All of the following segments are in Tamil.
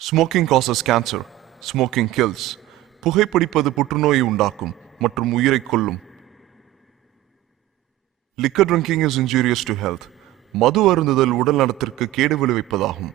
Smoking causes cancer. Smoking kills. புகைப்பிடிப்பது புற்றுநோயை உண்டாக்கும் மற்றும் உயிரை கொல்லும். Liquor drinking is injurious to health. மது அருந்துதல் உடல் நலத்திற்கு கேடு விளைவிப்பதாகும்.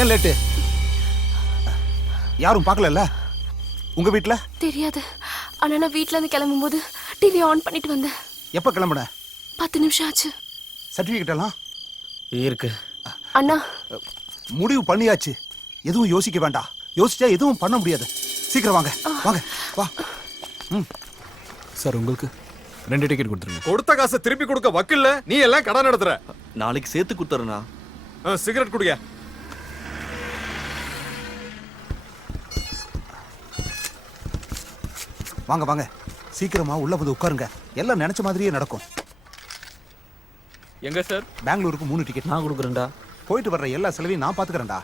ஏன் லேட்டு? யாரும் பார்க்கல உங்க வீட்ல? தெரியாது. ஆனா நான் வீட்ல இருந்து கிளம்பும்போது டிவி ஆன் பண்ணிட்டு வந்தேன். எப்ப கிளம்புன? 10 நிமிஷம் ஆச்சு. சர்டிபிகேட் எல்லாம் இருக்கு அண்ணா. முடிவு பண்ணியாச்சு. எதுவும் யோசிக்க வேண்டாம். யோசிச்சா எதுவும் பண்ண முடியாது. சீக்கிரம் வாங்க வாங்க வா. சார் உங்களுக்கு 2 டிக்கெட் கொடுத்துருங்க. கொடுத்த காசை திருப்பி கொடுக்க வக்கில்ல, நீ எல்லாம் கடன் நடத்துற. நாளைக்கு சேர்த்து கொடுத்துறேண்ணா. சிகரெட் குடிங்க. வாங்க வாங்க சீக்கிரமா உள்ள வந்து உட்காருங்க. எல்லாம் நினைச்ச மாதிரியே நடக்கும். எங்க சார்? பெங்களூருக்கு 3 டிக்கெட் நான் கொடுக்குறேன்டா. போயிட்டு வர்ற எல்லா செலவையும் நான் பாத்துக்கிறேன்டா.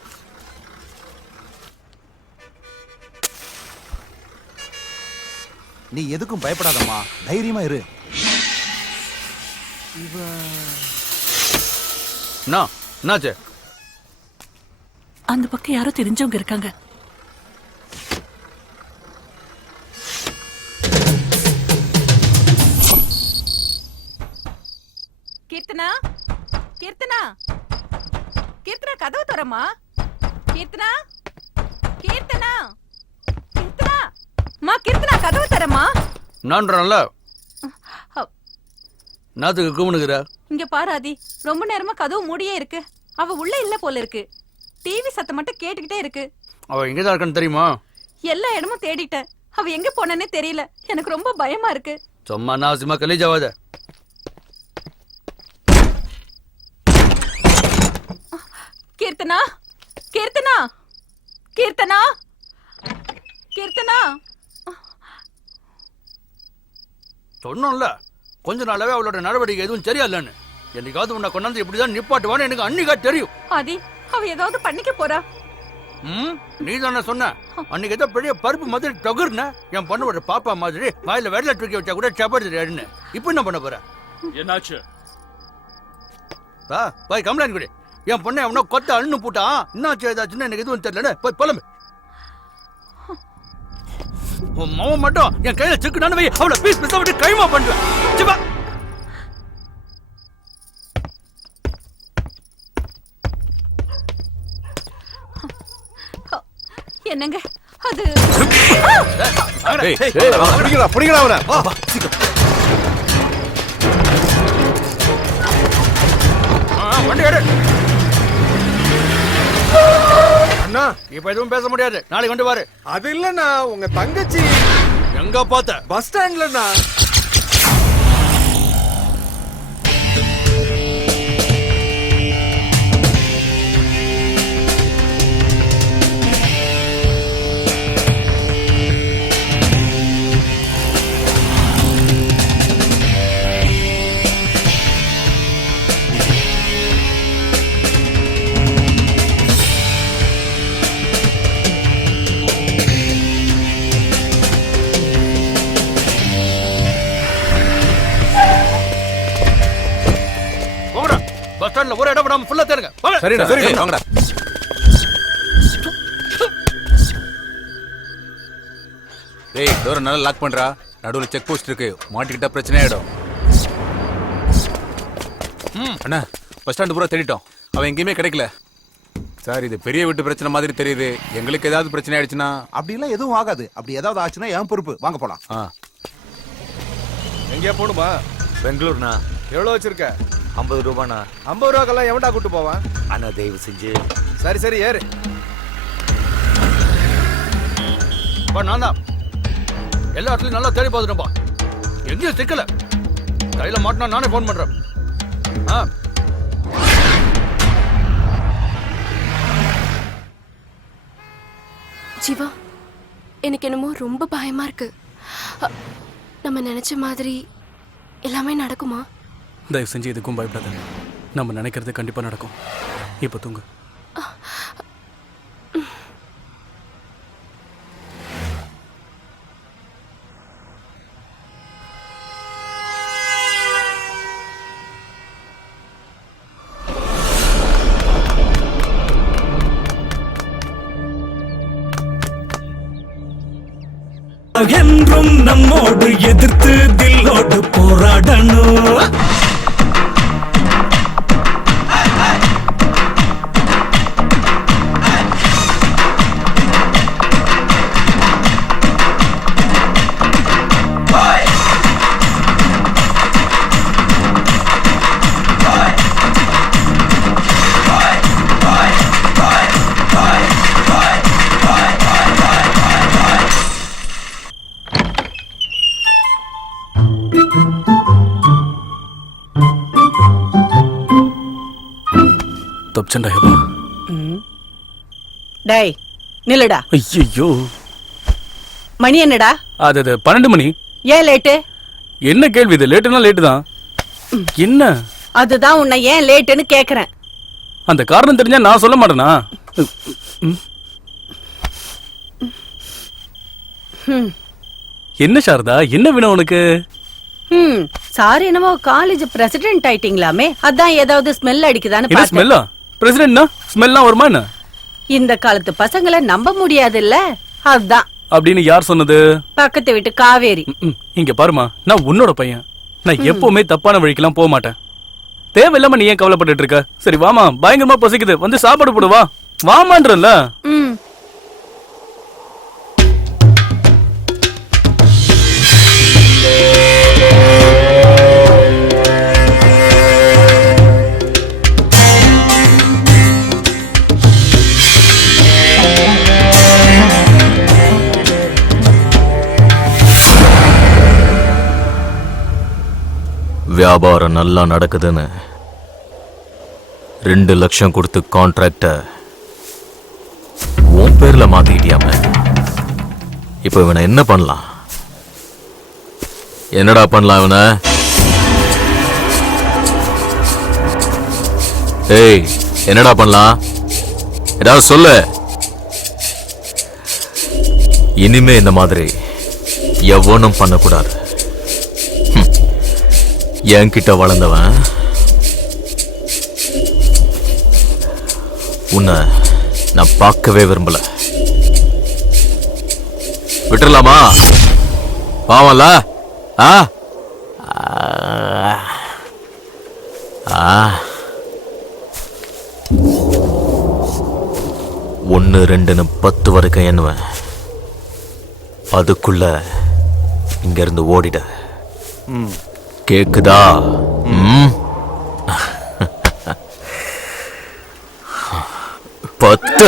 நீ எதுக்கும் பயப்படாதம்மா, தைரியமா இரு. என்னாச்சு? அந்த பக்கம் யாரோ தெரிஞ்சவங்க இருக்காங்க. கீர்த்தனா, கீர்த்தனா, கீர்த்தனா கதவு தரமா. கீர்த்தனா, கீர்த்தனா, கீர்த்தனா, மா கீர்த்தனா கதவு தரமா. நான்றல நாத்துக்கு கூமுனுக்குற. இங்க பாரு ஆதி, ரொம்ப நேரமா கதவு மூடியே இருக்கு. அவ உள்ள இல்ல போல இருக்கு. டிவி சத்தம் மட்டும் கேட்டுக்கிட்டே இருக்கு. அவ எங்கதான் இருக்கான்னு தெரியுமா? எல்லா இடமும் தேடிட்டேன். அவ எங்க போனேன்னே தெரியல. எனக்கு ரொம்ப பயமா இருக்கு. சும்மா நாசிமா கலீஜாவாத. கீர்த்தனா, கீர்த்தனா, கீர்த்தனா, கீர்த்தனா. சொன்னோம்ல கொஞ்ச நாளாவே அவளோட நடவடிக்கை எதுவும் சரியில்லைன்னு. என்னைக்காவது உன்னை கொண்டாந்து இப்படிதான் நிப்பாட்டுவான்னு எனக்கு அன்னிக்கா தெரியும். ஆதி, அவ ஏதாவது பண்ணிக்க போறா. நீ தானே சொன்ன அன்னைக்கு ஏதோ பெரிய பருப்பு மாதிரி தொகுர்ன என் பொண்ணோட பாப்பா மாதிரி வாயில வெள்ளை தூக்கி வச்சா கூட சப்பாத்தி. இப்ப என்ன பண்ண போற? என்னாச்சு? போய் கம்ப்ளைண்ட் கொடு. என் பொண்ணை அவனோ கொத்த அண்ணு போட்டான். என்னாச்சு ஏதாச்சுன்னு எனக்கு எதுவும் தெரியல. போய் புலம்பு. உன் மாமன் மட்டும் என் கையில சிக்குனானு வை, அவளை பீஸ் பீஸா விட்டு கைமா பண்ணுவேன். என்னங்க அது? புடிங்கடா அவனை. வண்டி எடு. அண்ணா, இப்ப எதுவும் பேச முடியாது. நாளைக்கு கொண்டு பாரு. அது இல்லண்ணா, உங்க தங்கச்சி எங்க பார்த்த? பஸ் ஸ்டாண்ட்லண்ணா. காம்பவுண்ட்ல ஒரு இடம் விடாம ஃபுல்லா தேடுங்க வாங்க. சரிடா சரி வாங்கடா. டேய் டோரை நல்லா லாக் பண்றா. நடுவுல செக் போஸ்ட் இருக்கு, மாட்டிக்கிட்டா பிரச்சனை ஆயிடும். அண்ணா பஸ் ஸ்டாண்டு பூரா தேடிட்டோம், அவன் எங்கேயுமே கிடைக்கல. சார் இது பெரிய வீட்டு பிரச்சனை மாதிரி தெரியுது, எங்களுக்கு ஏதாவது பிரச்சனை ஆயிடுச்சுன்னா? அப்படிலாம் எதுவும் ஆகாது. அப்படி ஏதாவது ஆச்சுன்னா என் பொறுப்பு. வாங்க போலாம். எங்கேயா போகணுமா? பெங்களூர்ண்ணா. எவ்வளோ வச்சிருக்க? 50 ரூபாண்ணா. 50 ரூபாக்கெல்லாம் எவன்டா கூட்டு போவான்? அண்ணா தயவு செஞ்சு. சரி சரி ஏறு. நான் தான் எல்லா இடத்துலயும் நல்லா தேடி பார்த்துட்டேன்பா, எங்கேயும் சிக்கல. கையில மாட்டினா நானே ஃபோன் பண்றேன். ஜீவா, எனக்கு என்னமோ ரொம்ப பயமா இருக்கு. நம்ம நினைச்ச மாதிரி எல்லாமே நடக்குமா? தயவு செஞ்சு எதுக்கும் பயப்படாத. நம்ம நினைக்கிறது கண்டிப்பா நடக்கும். இப்போ தூங்கு. என்றும் நம்மோடு எதிர்த்து தில்லோடு போராடணும். தப்சண்டா ஹேபா. டேய் நில்லுடா. ஐயோ மணி என்னடா? அது 12 மணி. ஏன் லேட்டு? என்ன கேள்வி இது? லேட்டுனா லேட்டு தான். என்ன? அதுதான் உன்னை ஏன் லேட்டுன்னு கேக்குறேன். அந்த காரணம் தெரிஞ்சா நான் சொல்ல மாட்டேனா? என்ன சாரதா, என்ன வேணும் உனக்கு? சாரி, என்னமோ காலேஜ் பிரசிடென்ட் ஆயிட்டீங்களாமே, அதான் ஏதாவது ஸ்மெல் அடிக்குதான்னு என்ன ஸ்மெல்லா? பிரசிடென்ட்னா ஸ்மெல்லாம் வருமா என்ன? இந்த காலத்து பசங்களை நம்ப முடியாது இல்ல, அதான். அப்படின்னு யார் சொன்னது? பக்கத்து வீட்டு காவேரி. இங்க பாருமா, நான் உன்னோட பையன். நான் எப்பவுமே தப்பான வழிக்கெல்லாம் போக மாட்டேன். தேவையில்லாம நீ ஏன் கவலைப்பட்டு இருக்க? சரி வாமா, பயங்கரமா பசிக்குது, வந்து சாப்பாடு போடுவா. வாமான்றல. வியாபாரம் நல்லா நடக்குதுன்னு 2 லட்சம் கொடுத்து கான்ட்ராக்ட உன் பேர்ல மாத்திக்கிட்டியாம. இப்ப இவனை என்ன பண்ணலாம்? என்னடா பண்ணலாம் இவனை? ஏய், என்னடா பண்ணலாம்? ஏதாவது சொல்லு. இனிமே இந்த மாதிரி எவனும் பண்ணக்கூடாது. என்கிட்ட வளர்ந்தவன் உன்னை நான் பார்க்கவே விரும்பல. விட்டுறலாமா? பாவம்ல. ஆ ஒன்று 2ன்னு 10 வரைக்கும் எண்ணுவேன். அதுக்குள்ள இங்க இருந்து ஓடிட. கேக்குதா? பத்து.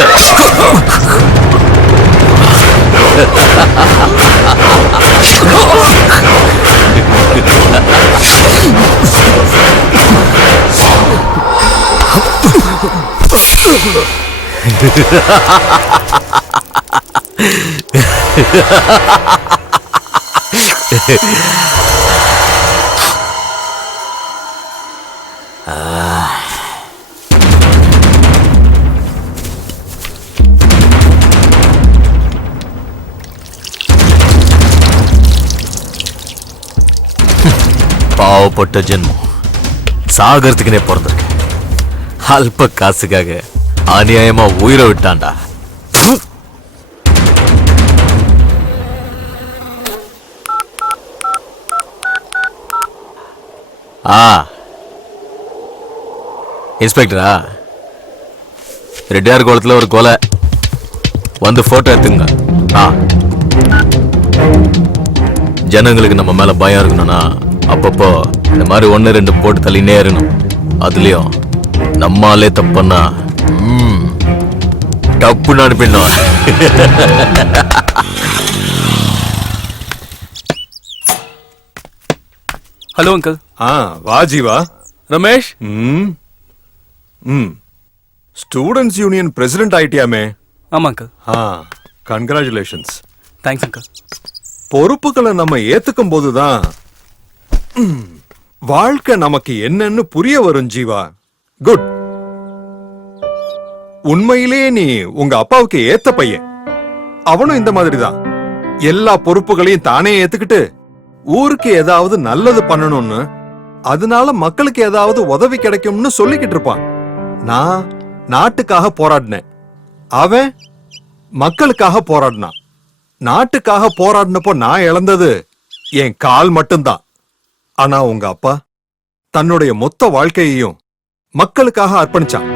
பாவப்பட்ட ஜென்மம், சாகறதுக்குனே பிறந்திருக்கு. அல்ப காசுக்காக அநியாயமா உயிரை விட்டான்டா. இன்ஸ்பெக்டரா, ரெட்டியார் குளத்துல ஒரு கொலை, வந்து போட்டோ எடுத்துங்க. ஜனங்களுக்கு நம்ம மேல பயம் இருக்கணும்னா அப்பப்போ இந்த மாதிரி 1-2 போட்டு தள்ளினே இருக்கணும். அதுலயும் நம்மாலே தப்புன்னா டப்புன்னு அனுப்பிடணும். Hello uncle. வா Jeeva. Ramesh. Students union president ஆயிட்டியாமே. ஆமா அங்கிள். கங்க்ராச்சுலேஷன்ஸ். Thanks uncle. பொறுப்புகளை நம்ம ஏத்துக்கும் போதுதான் வாழ்க்கை நமக்கு என்னன்னு புரிய வரும் ஜீவா. குட். உண்மையிலேயே நீ உங்க அப்பாவுக்கு ஏத்த பையன். அவனும் இந்த மாதிரி தான் எல்லா பொறுப்புகளையும் தானே ஏத்துக்கிட்டு ஊருக்கு ஏதாவது நல்லது பண்ணணும்னு, அதனால மக்களுக்கு ஏதாவது உதவி கிடைக்கும்னு சொல்லிக்கிட்டு இருப்பான். நான் நாட்டுக்காக போராடினேன், அவன் மக்களுக்காக போராடினான். நாட்டுக்காக போராடினப்போ நான் இழந்தது என் கால் மட்டும்தான். ஆனா உங்க அப்பா தன்னுடைய மொத்த வாழ்க்கையையும் மக்களுக்காக அர்ப்பணிச்சான்.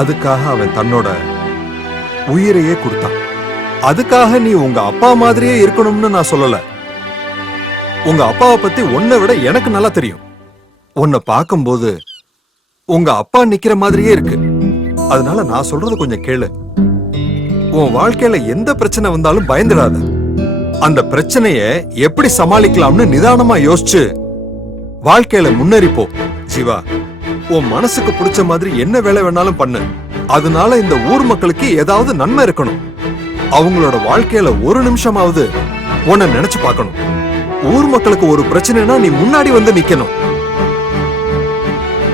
அதுக்காக அவன் தன்னோட உயிரையே கொடுத்தான். அதுக்காக நீ உங்க அப்பா மாதிரியே இருக்கணும்னு நான் சொல்லல. உங்க அப்பாவை பத்தி உன்னை விட எனக்கு நல்லா தெரியும். உன்னை பார்க்கும்போது உங்க அப்பா நிக்கிற மாதிரியே இருக்கு. அதனால நான் சொல்றது கொஞ்சம் கேளு. உன் வாழ்க்கையில எந்த பிரச்சனை வந்தாலும் பயந்துடாத. அந்த பிரச்சனைய எப்படி சமாளிக்கலாம்னு நிதானமா யோசிச்சு வாழ்க்கையில முன்னேறிப்போ. ஜீவா, உன் மனசுக்கு பிடிச்ச மாதிரி என்ன வேலை வேணாலும் பண்ணு. அதனால இந்த ஊர் மக்களுக்கு ஏதாவது நன்மை இருக்கணும். அவங்களோட வாழ்க்கையில ஒரு நிமிஷமாவது உன்னை நினைச்சு பார்க்கணும். ஊர் மக்களுக்கு ஒரு பிரச்சனைனா நீ முன்னாடி வந்து நிக்கணும்.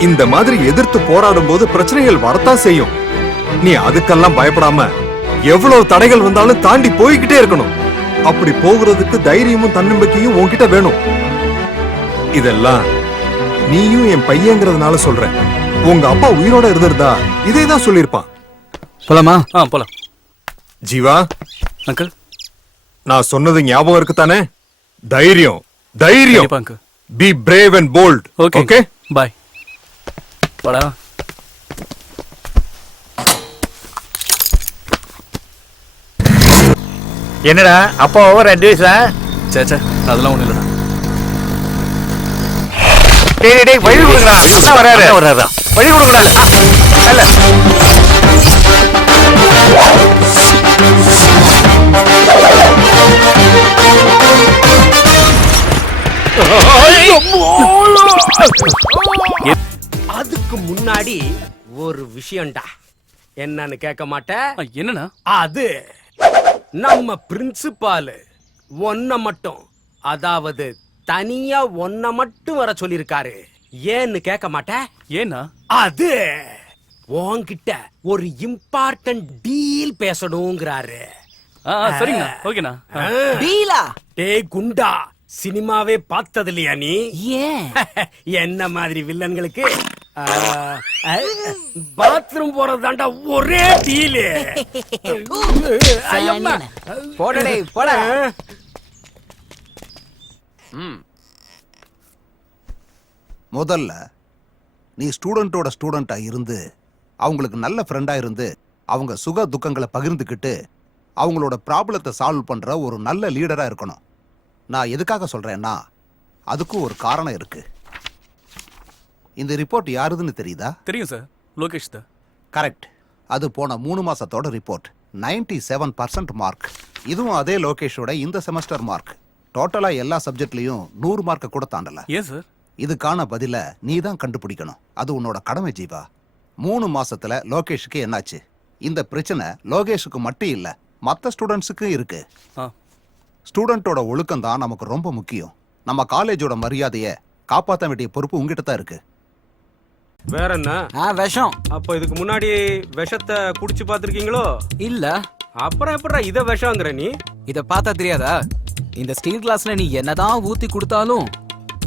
இந்த மாதிரி எதிர்த்து போராடும் போது பிரச்சனைகள் வரத்தான் செய்யும். நீ அதுக்கெல்லாம் பயப்படாம எவ்வளவு தடைகள் வந்தாலும் தாண்டி போய்கிட்டே இருக்கணும். அப்படி போகிறதுக்கு தைரியமும் தன்னம்பிக்கையும் உன்கிட்ட வேணும். இதெல்லாம் நீயும் என் பையங்கிறதுனால சொல்றேன். உங்க அப்பா உயிரோட இருந்திருந்தா இதேதான் சொல்லியிருப்பான். போலாமா? போலாம். ஜீவா அங்கிள், நான் சொன்னது ஞாபகம் இருக்குதானே? தைரியம், தைரியம். கண்டிப்பா uncle. Be brave and bold. Okay. Okay, bye. வாடா. என்னடா அப்பா ஓவர் அட்வைஸா? சேச்சா, அதெல்லாம் ஒண்ணு இல்லடா. டேய் வழி கொடுங்கடா. அண்ணா வராரு. வழி கொடுங்கடா. இல்ல. அதுக்கு முன்னாடி ஒரு விஷயம்டா. என்னன்னு கேட்க மாட்டேன். என்னன்னா? அது நம்ம பிரின்சிபால் ஒன்ன மட்டும், அதாவது தனியா ஒன்ன மட்டும் வர சொல்லிருக்காரு. ஏன்னு கேட்க மாட்டேன். ஏன்னா? அது உன்கிட்ட ஒரு இம்பார்ட்டன்ட் டீல் பேசணுங்கிறாரு. சரிங்கண்ணா. ஓகேண்ணா. டீலா? டேய் குண்டா, சினிமாவே பார்த்தது இல்லையா நீ? ஏன்? என்ன மாதிரி வில்லன்களுக்கு பாத்ரூம் போறதாண்டா ஒரே டீல். போடடே போட. முதல்ல நீ ஸ்டூடெண்டோட ஸ்டூடெண்டா இருந்து அவங்களுக்கு நல்ல ஃப்ரெண்டா இருந்து அவங்க சுக துக்கங்களை பகிர்ந்துக்கிட்டு அவங்களோட ப்ராப்ளத்தை சால்வ் பண்ற ஒரு நல்ல லீடரா இருக்கணும். நான் எதுக்காக சொல்றேன்னா அதுக்கும் ஒரு காரணம் இருக்கு. இந்த ரிப்போர்ட் யாருதுன்னு தெரியுதா? தெரியும் சார், லோகேஷ் தான். கரெக்ட். அது போன 3 மாசத்தோட ரிப்போர்ட். 97% மார்க். இதுவும் அதே லோகேஷோட இந்த செமஸ்டர் மார்க். டோட்டலா எல்லா சப்ஜெக்ட்லயும் 100 மார்க் கூட தாண்டல. ஏன் சார்? இதுக்கான பதில நீ தான் கண்டுபிடிக்கணும். அது உன்னோட கடமை ஜீவா. 3 மாசத்துல லோகேஷுக்கு என்னாச்சு? இந்த பிரச்சனை லோகேஷுக்கு மட்டும் இல்ல, மற்ற ஸ்டூடெண்ட்ஸுக்கும் இருக்கு. ஸ்டூடெண்டோட ஒழுக்கம் தான் நமக்கு ரொம்ப முக்கியம். நம்ம காலேஜோட மரியாதையை காப்பாற்ற வேண்டிய பொறுப்பு உங்ககிட்ட தான் இருக்கு. வேற என்ன? விஷம். அப்ப இதுக்கு முன்னாடி விஷத்தை குடிச்சு பாத்திருக்கீங்களோ? இல்ல. அப்புறம் எப்படா இத விஷங்கிற நீ? இத பார்த்தா தெரியாதா? இந்த ஸ்டீல் கிளாஸ்ல நீ என்னதான் ஊத்தி கொடுத்தாலும்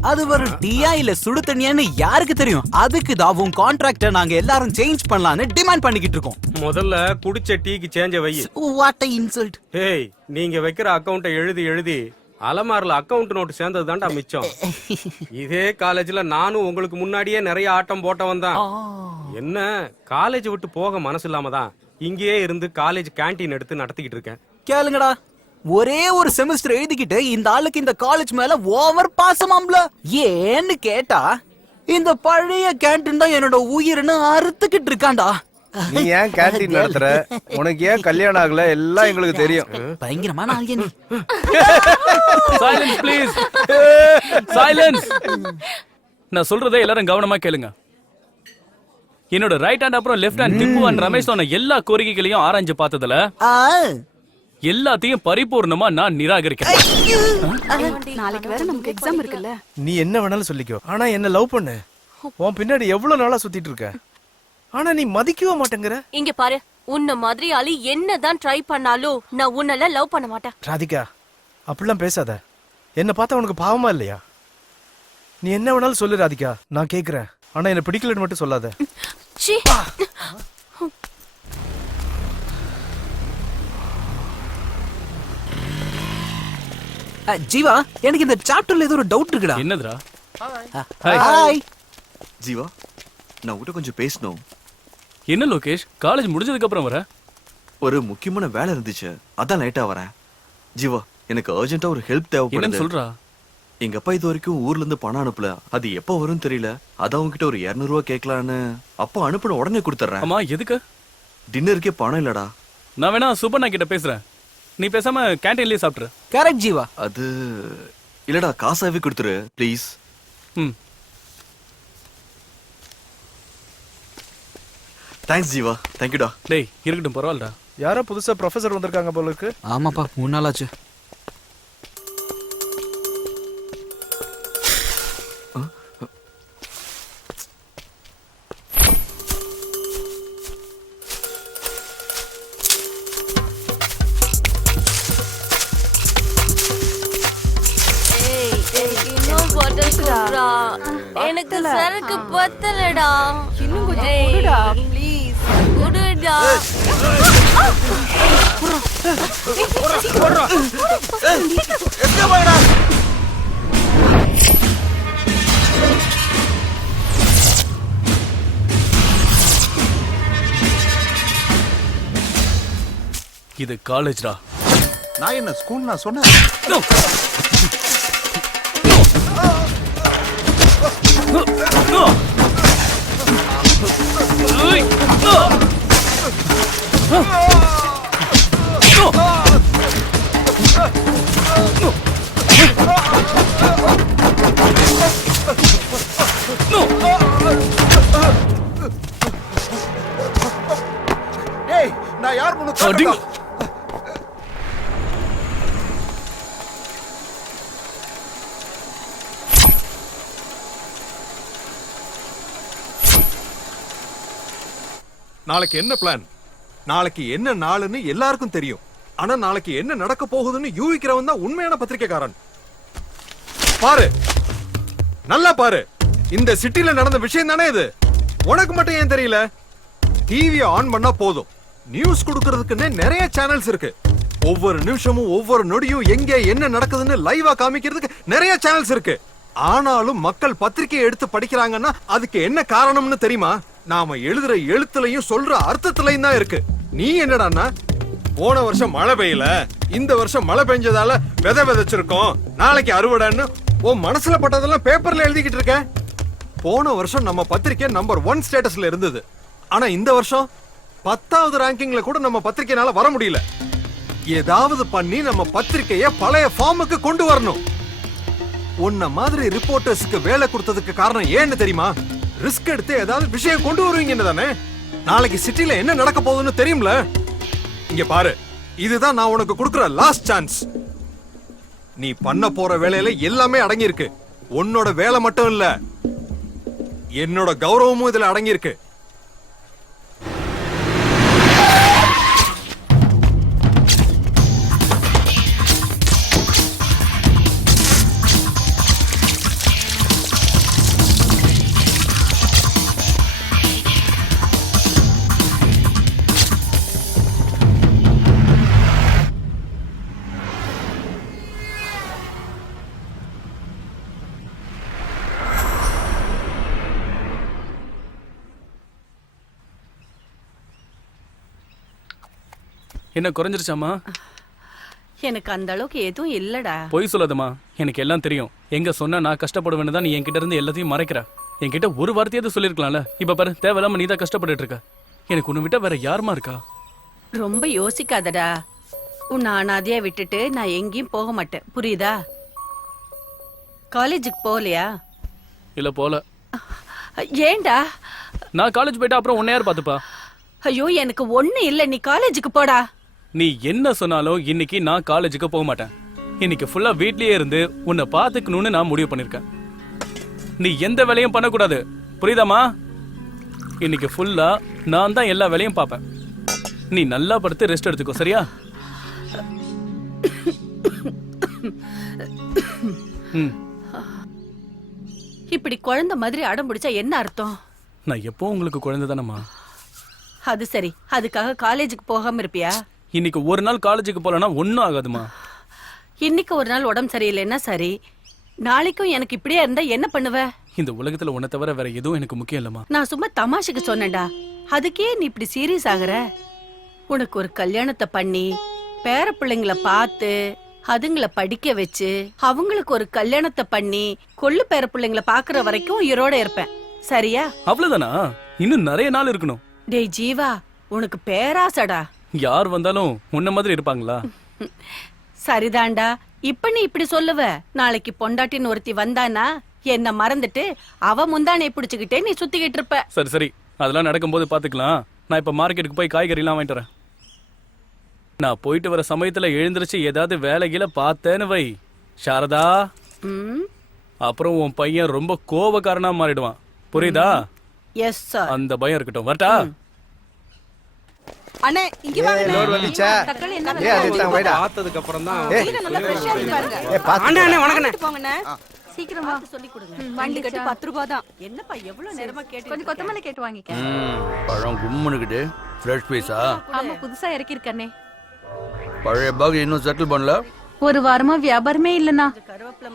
அது ஒரு டீயா இல்ல சுடு தண்ணியான்னு யாருக்கு தெரியும்? அதுக்கு தான் உன் கான்ட்ராக்ட நாங்க எல்லாரும் சேஞ்ச் பண்ணலாம்னு டிமாண்ட் பண்ணிக்கிட்டு இருக்கோம். முதல்ல குடிச்ச டீக்கு சேஞ்ச வை. What a insult. ஏய், நீங்க வைக்கிற அக்கவுண்ட்டை எழுதி எழுதி அலமாரில அக்கவுண்ட் நோட்டு சேர்ந்தது தான்டா மிச்சம். இதே காலேஜ்ல நானும் உங்களுக்கு முன்னாடியே நிறைய ஆட்டம் போட்டவன் தான். என்ன காலேஜ் விட்டு போக மனசு இல்லாம தான் இங்கேயே இருந்து காலேஜ் கேண்டீன் எடுத்து நடத்திக்கிட்டு இருக்கேன். கேளுங்கடா, ஒரே ஒரு செமஸ்டர் எழுதிக்கிட்டு இந்த ஆளுக்கு இந்த காலேஜ் மேல ஓவர் பாசமாம்ல. ஏன்னு கேட்டா இந்த பழைய கேண்டீன் தான் என்னோட உயிர்னு அறுத்துக்கிட்டு இருக்கான்டா. நீ ஏன் கேண்டீன் நடத்துற? உனக்கு ஏன் கல்யாணம் ஆகல? எல்லாம் எங்களுக்கு தெரியும். பயங்கரமான ஆள் நீ. Silence please, silence. நான் சொல்றதை எல்லாரும் கவனமா கேளுங்க. என்னோட ரைட் ஹேண்ட் அப்புறம் left hand Tipu and Ramesh சொன்ன எல்லா கோரிக்கைகளையும் ஆராய்ஞ்சு பார்த்ததுல எல்லாத்தையும் பரிபூர்ணமா நான் நிராகரிக்கிறேன். நாளைக்கு வேற நமக்கு எக்ஸாம் இருக்குல்ல. நீ என்ன வேணாலும் சொல்லிக்கோ, ஆனா என்ன லவ் பண்ணு. உன் பின்னாடி எவ்வளவு நாளா சுத்திட்டு இருக்க, ஆனா நீ மதிக்கவே மாட்டேங்கிற. இங்க பாரு, உன்ன மாதிரி ஆளு என்னதான் ட்ரை பண்ணாலும் நான் உன்னெல்லாம் லவ் பண்ண மாட்டேன். ராதிகா, அப்படிலாம் பேசாத. என்ன பார்த்தா உனக்கு பாவமா இல்லையா? நீ என்ன வேணாலும் சொல்லு ராதிகா, நான் கேக்குறேன். ஆனா என்ன பிடிக்கலன்னு மட்டும் சொல்லாத. ஜீவா, எனக்கு இந்த சாப்டர்ல ஏதோ ஒரு டவுட் இருக்குடா. என்னதுடா? ஹாய் ஜீவா, நான் உன்கிட்ட கொஞ்சம் பேசணும். என்ன லோகேஷ், காலேஜ் முடிஞ்சதுக்கு அப்புறம் வர? ஒரு முக்கியமான வேலை இருந்துச்சு, அதான் லேட்டா வரேன். ஜீவா, எனக்கு அர்ஜென்ட்டா ஒரு ஹெல்ப் தேவைப்படுது. என்னன்னு சொல்றா? எங்க அப்பா இது வரைக்கும் ஊர்ல இருந்து பணம் அனுப்பல. அது எப்ப வரும்னு தெரியல. அதான் உங்ககிட்ட ஒரு 200 ரூபா கேட்கலான்னு. அப்பா அனுப்பின உடனே கொடுத்துறேன். ஆமா, எதுக்கு? டின்னருக்கே பணம் இல்லடா. நான் வேணா சுப்பண்ணா கிட்ட பேசுறேன், நீ பேசாம கேண்டீன்லயே சாப்பிட்டுரு. கரெக்ட் ஜீவா. அது இல்லடா, காசாவே கொடுத்துரு ப்ளீஸ். தேங்க்ஸ் ஜீவா, தேங்க்யூடா. டேய் இருக்கட்டும், பரவாயில்லடா. யாரோ புதுசா ப்ரொஃபசர் வந்திருக்காங்க போல இருக்கு. ஆமாப்பா, 3 நாள் ஆச்சு. எனக்கு சரக்கு பத்தலடா. இன்னும் கொஞ்சம் குடுடா ப்ளீஸ். குடுடா. இது காலேஜ்டா. நான் என்ன ஸ்கூல் நான் சொன்னேன். ஏய், நான் யார் முன்னு நாளைக்கு என்ன பிளான்? நாளைக்கு என்ன நாளுன்னு எல்லாருக்கும் தெரியும். ஆனா நாளைக்கு என்ன நடக்க போகுதுன்னு யூகிக்கிறவன் தான் உண்மையான பத்திரிக்கைக்காரன். பாரு, நல்லா பாரு. இந்த சிட்டில நடந்த விஷயம் தானே இது. உனக்கு மட்டும் ஏன் தெரியல? டிவியை ஆன் பண்ணா போதும், நியூஸ் கொடுக்கறதுக்குன்னே நிறைய சேனல்ஸ் இருக்கு. ஒவ்வொரு நிமிஷமும் ஒவ்வொரு நொடியும் எங்க என்ன நடக்குதுன்னு லைவா காமிக்கிறதுக்கு நிறைய சேனல்ஸ் இருக்கு. ஆனாலும் மக்கள் பத்திரிக்கையை எடுத்து படிக்கிறாங்கன்னா அதுக்கு என்ன காரணம்னு தெரியுமா? நாம எழுதுற எழுத்துலையும் சொல்ற அர்த்தத்திலையும் தான் இருக்கு. நீ என்னடான்னா, போன வருஷம் மழை பெய்யல, இந்த வருஷம் மழை பெஞ்சதால விதை விதைச்சிருக்கோம், நாளைக்கு அறுவடைன்னு உன் மனசுல பட்டதெல்லாம் பேப்பர்ல எழுதிக்கிட்டு இருக்க. போன வருஷம் நம்ம பத்திரிக்கை நம்பர் 1 ஸ்டேட்டஸ்ல இருந்தது. ஆனா இந்த வருஷம் 10வது ரேங்கிங்ல கூட நம்ம பத்திரிக்கைனால வர முடியல. ஏதாவது பண்ணி நம்ம பத்திரிக்கைய பழைய ஃபார்முக்கு கொண்டு வரணும். உன்ன மாதிரி ரிப்போர்ட்டர்ஸ்க்கு வேலை கொடுத்ததுக்கு காரணம் ஏன்னு தெரியுமா? ரிஸ்க் எடுத்து ஏதாவது விஷயம் கொண்டு வருவீங்கன்னு தானே. நாளைக்கு சிட்டில என்ன நடக்க போகுதுன்னு தெரியும்ல. இங்க பாரு, இதுதான் நான் உனக்கு கொடுக்கிற லாஸ்ட் சான்ஸ். நீ பண்ண போற வேலையில எல்லாமே அடங்கி இருக்கு. உன்னோட வேலை மட்டும் இல்ல, என்னோட கௌரவமும் இதுல அடங்கி இருக்கு. என்ன குறைஞ்சிருச்சாமா? எனக்கு அந்த அளவுக்கு எதுவும் இல்லடா. பொய் சொல்லாதம்மா, எனக்கு எல்லாம் தெரியும். எங்க சொன்னா நான் கஷ்டப்படுவேன்னு தான் நீ என்கிட்ட இருந்து எல்லாத்தையும் மறைக்கிற. என்கிட்ட ஒரு வார்த்தையாவது சொல்லிருக்கலாம்ல. இப்ப பாரு, தேவையில்லாம நீ தான் கஷ்டப்பட்டுட்டு இருக்க. எனக்கு உன்னை விட்டா வேற யாருமா இருக்கா? ரொம்ப யோசிக்காதடா. உன்னை அனாதையா விட்டுட்டு நான் எங்கேயும் போக மாட்டேன், புரியுதா? காலேஜுக்கு போகலையா? இல்ல போல. ஏண்டா? நான் காலேஜ் போயிட்டா அப்புறம் உன்னை யார் பாத்துப்பா? ஐயோ எனக்கு ஒண்ணு இல்ல, நீ காலேஜுக்கு போடா. நீ என்ன சொன்னாலும் இன்னைக்கு நான் காலேஜுக்கு போக மாட்டேன். இன்னைக்கு ஃபுல்லா வீட்லயே இருந்து உன்னை பாத்துக்கணும்னு நான் முடிவு பண்ணிருக்கேன். நீ எந்த வேலையும் பண்ணக்கூடாது, புரியுதாமா? இன்னைக்கு ஃபுல்லா நான் தான் எல்லா வேலையும் பார்ப்பேன். நீ நல்லா படுத்து ரெஸ்ட் எடுத்துக்கோ, சரியா? இப்படி குழந்தை மாதிரி அடம் பிடிச்சா என்ன அர்த்தம்? நான் எப்போ உங்களுக்கு குழந்தை தானம்மா. அது சரி, அதுக்காக காலேஜுக்கு போகாம இருப்பியா? இன்னைக்கு ஒரு நாள் காலேஜுக்கு போலனா ஒன்னும் ஆகாதுமா. இன்னைக்கு ஒரு நாள் உடம்பு சரியில்லைன்னா சரி, நாளைக்கும் எனக்கு இப்படியே இருந்தா என்ன பண்ணுவ? இந்த உலகத்துல உன்னை தவிர வேற எதுவும் எனக்கு முக்கியம் இல்லம்மா. நான் சும்மா தமாஷுக்கு சொன்னேன்டா. அதுக்கே நீ இப்படி சீரியஸ் ஆகுற? உனக்கு ஒரு கல்யாணத்தை பண்ணி பேர பிள்ளைங்களை பார்த்து அதுங்களை படிக்க வச்சு அவங்களுக்கு ஒரு கல்யாணத்தை பண்ணி கொள்ளு பேர பிள்ளைங்களை பாக்குற வரைக்கும் உயிரோட இருப்பேன், சரியா? அவ்வளவுதானா? இன்னும் நிறைய நாள் இருக்கணும். டேய் ஜீவா, உனக்கு பேராசடா. யார் வந்தாலும் முன்ன மாதிரி இருப்பாங்களா? சரிதான்டா. இப்ப நீ இப்படி சொல்லுவ, நாளைக்கு பொண்டாட்டின்னு ஒருத்தி வந்தானா என்ன மறந்துட்டு அவ முந்தானையை பிடிச்சுக்கிட்டே நீ சுத்திக்கிட்டு இருப்ப. சரி சரி, அதெல்லாம் நடக்கும்போது பாத்துக்கலாம். நான் இப்ப மார்க்கெட்டுக்கு போய் காய்கறி எல்லாம் வாங்கிட்டு வரேன். நான் போயிட்டு வர சமயத்துல எழுந்திருச்சு ஏதாவது வேலையில பார்த்தேன்னு வை சாரதா, அப்புறம் உன் பையன் ரொம்ப கோபக்காரனா மாறிடுவான், புரியுதா? Yes sir. அந்த பயம் இருக்கட்டும். வரட்டா? அண்ணே இங்க வாங்க. லோர் வந்துச்சா? தக்காளி என்ன ஏய் அதுதான் வைடா. பார்த்ததுக்கு அப்புறம் தான் நல்லா ஃப்ரெஷ்ஷா இருக்கு பாருங்க. அண்ணே அண்ணே வணக்கண்ணே. போங்கண்ணே. சீக்கிரம் வா. சொல்லி கொடுங்க. வண்டி கட்டி 10 ரூபாய் தான். என்னப்பா எவ்வளவு நேரமா கேட்டு? கொஞ்சம் கொத்தமல்லி கேட்டு வாங்கிக்க. பழம் கும்முனுக்கிட்டு ஃப்ரெஷ் பீஸா? ஆமா, புதுசா இறக்கி இருக்கனே. பழைய பாக் இன்னும் செட்டில் பண்ணல. ஒரு வாரமா வியாபாரமே இல்லனா.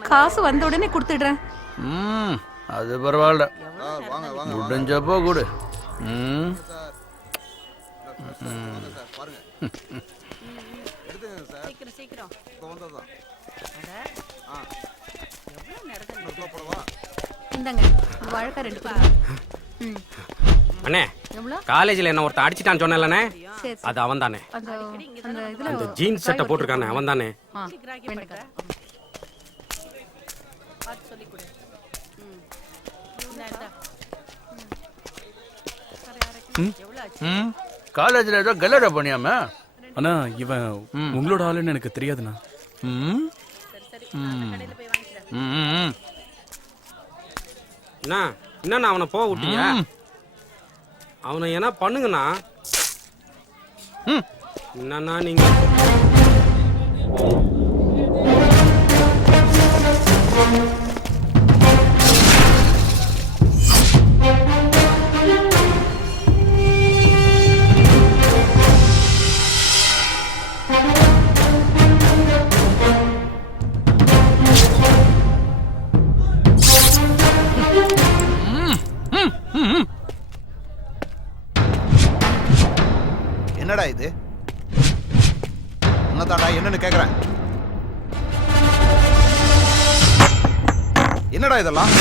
காசு வந்த உடனே கொடுத்துடுறேன். அது பரவாயில்ல, முடிஞ்சப்போ கொடு. சீக்கிரம் சீக்கிரம். இந்தாங்க வாழைக்கா 2 கிலோ. அண்ணே, காலேஜ்ல என்ன ஒருத்தன் அடிச்சிட்டான்னு சொன்னேன்லண்ணே, அது அவன் தானே. அந்த ஜீன்ஸ் சட்டை போட்டிருக்கானே அவன் தானே. காலேஜ்ல ஏதோ கல்லடா பண்ணியாம? அண்ணா இவன் உங்களோட ஆளுன்னு எனக்கு தெரியாதுண்ணா. என்ன அவனை போக விட்டீங்க? அவனை என்ன பண்ணுங்கண்ணா? என்னன்னா நீங்க என்னடா இது? என்னதாடா என்னன்னு கேக்குறேன். என்னடா இதெல்லாம்?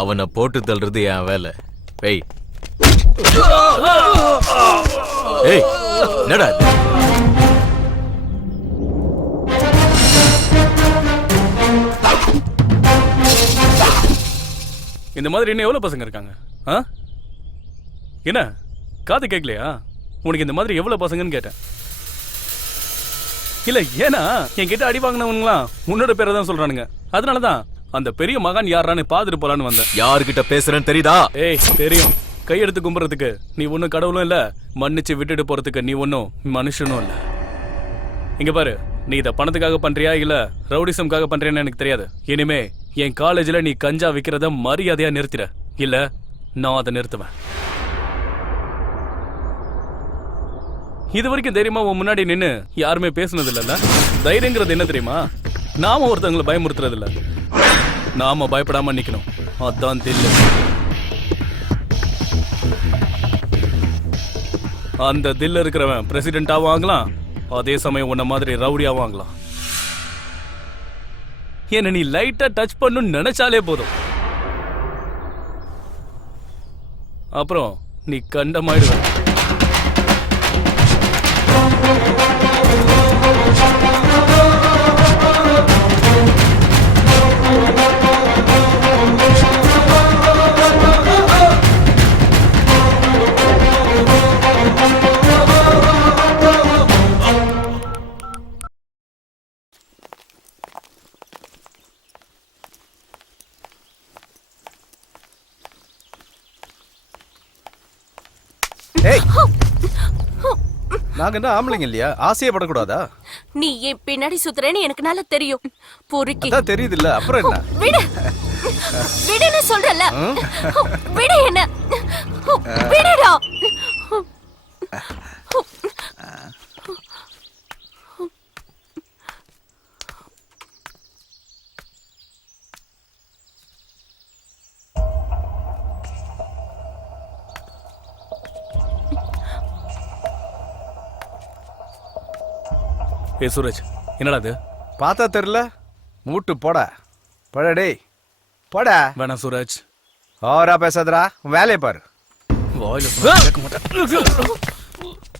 அவனை போட்டு தள்ளுறது என் வேலை. ஏய் ஏய் என்னடா இது? இந்த மாதிரி இன்னும் எவ்வளவு பசங்க இருக்காங்க? என்ன காது கேட்கலையா? உனக்கு இந்த மாதிரி எவ்வளவு பசங்கன்னு கேட்டேன். இல்ல ஏன்னா என்கிட்ட அடி வாங்கினவங்களாம் உன்னோட பேரை தான் சொல்றானுங்க. அதனாலதான் அந்த பெரிய மகான் யாரான்னு பாத்துட்டு போலான்னு வந்தேன். யார்கிட்ட பேசுறேன்னு தெரியுதா? ஏய் தெரியும். கையெடுத்து கும்புறதுக்கு நீ ஒன்னும் கடவுளும் இல்ல, மன்னிச்சு விட்டுட்டு போறதுக்கு நீ ஒன்னும் மனுஷனும் இல்ல. இங்க பாரு, நீ இத பணத்துக்காக பண்றியா இல்ல ரவுடிசம்காக பண்றியான்னு எனக்கு தெரியாது. இனிமே என் காலேஜ்ல நீ கஞ்சா விக்கிறத மரியாதையா நிறுத்திட, இல்ல நான் அதை நிறுத்துவேன். இது வரைக்கும் தைரியமா உன் முன்னாடி நின்னு யாருமே பேசுனது இல்லல்ல. தைரியங்கிறது என்ன தெரியுமா? நாம ஒருத்தவங்களை பயமுறுத்துறது இல்ல, நாம பயப்படாம நிக்கணும். அதான் தில்லு. அந்த தில்ல இருக்கிறவன் பிரசிடென்டாவும் ஆகலாம், அதே சமயம் உன்ன மாதிரி ரவுடியாவும் ஆகலாம். என்ன நீ லைட்டா டச் பண்ணு நினைச்சாலே போதும், அப்புறம் நீ கண்டமாயிடுவ. ஏய், நாங்க என்ன ஆம்பளைங்க இல்லையா? ஆசையப்படக்கூடாதா? நீ என் பின்னாடி சுத்துறேன்னு எனக்கு நல்லா தெரியும். பொறுக்கி அதான் தெரியுது இல்ல, அப்புறம் என்ன? விடு விடுன்னு சொல்றல. விடு என்ன, விடுடா. ஏ சூரஜ், என்னடா இது? பார்த்தா தெரியல, மூட்டு போட போடா. டேய் போடா. வேணாம் சூரஜ், ஓவரா பேசாதடா, உன் வேலையை பாரு. வாயில சொன்னா கேட்க மாட்டேன்.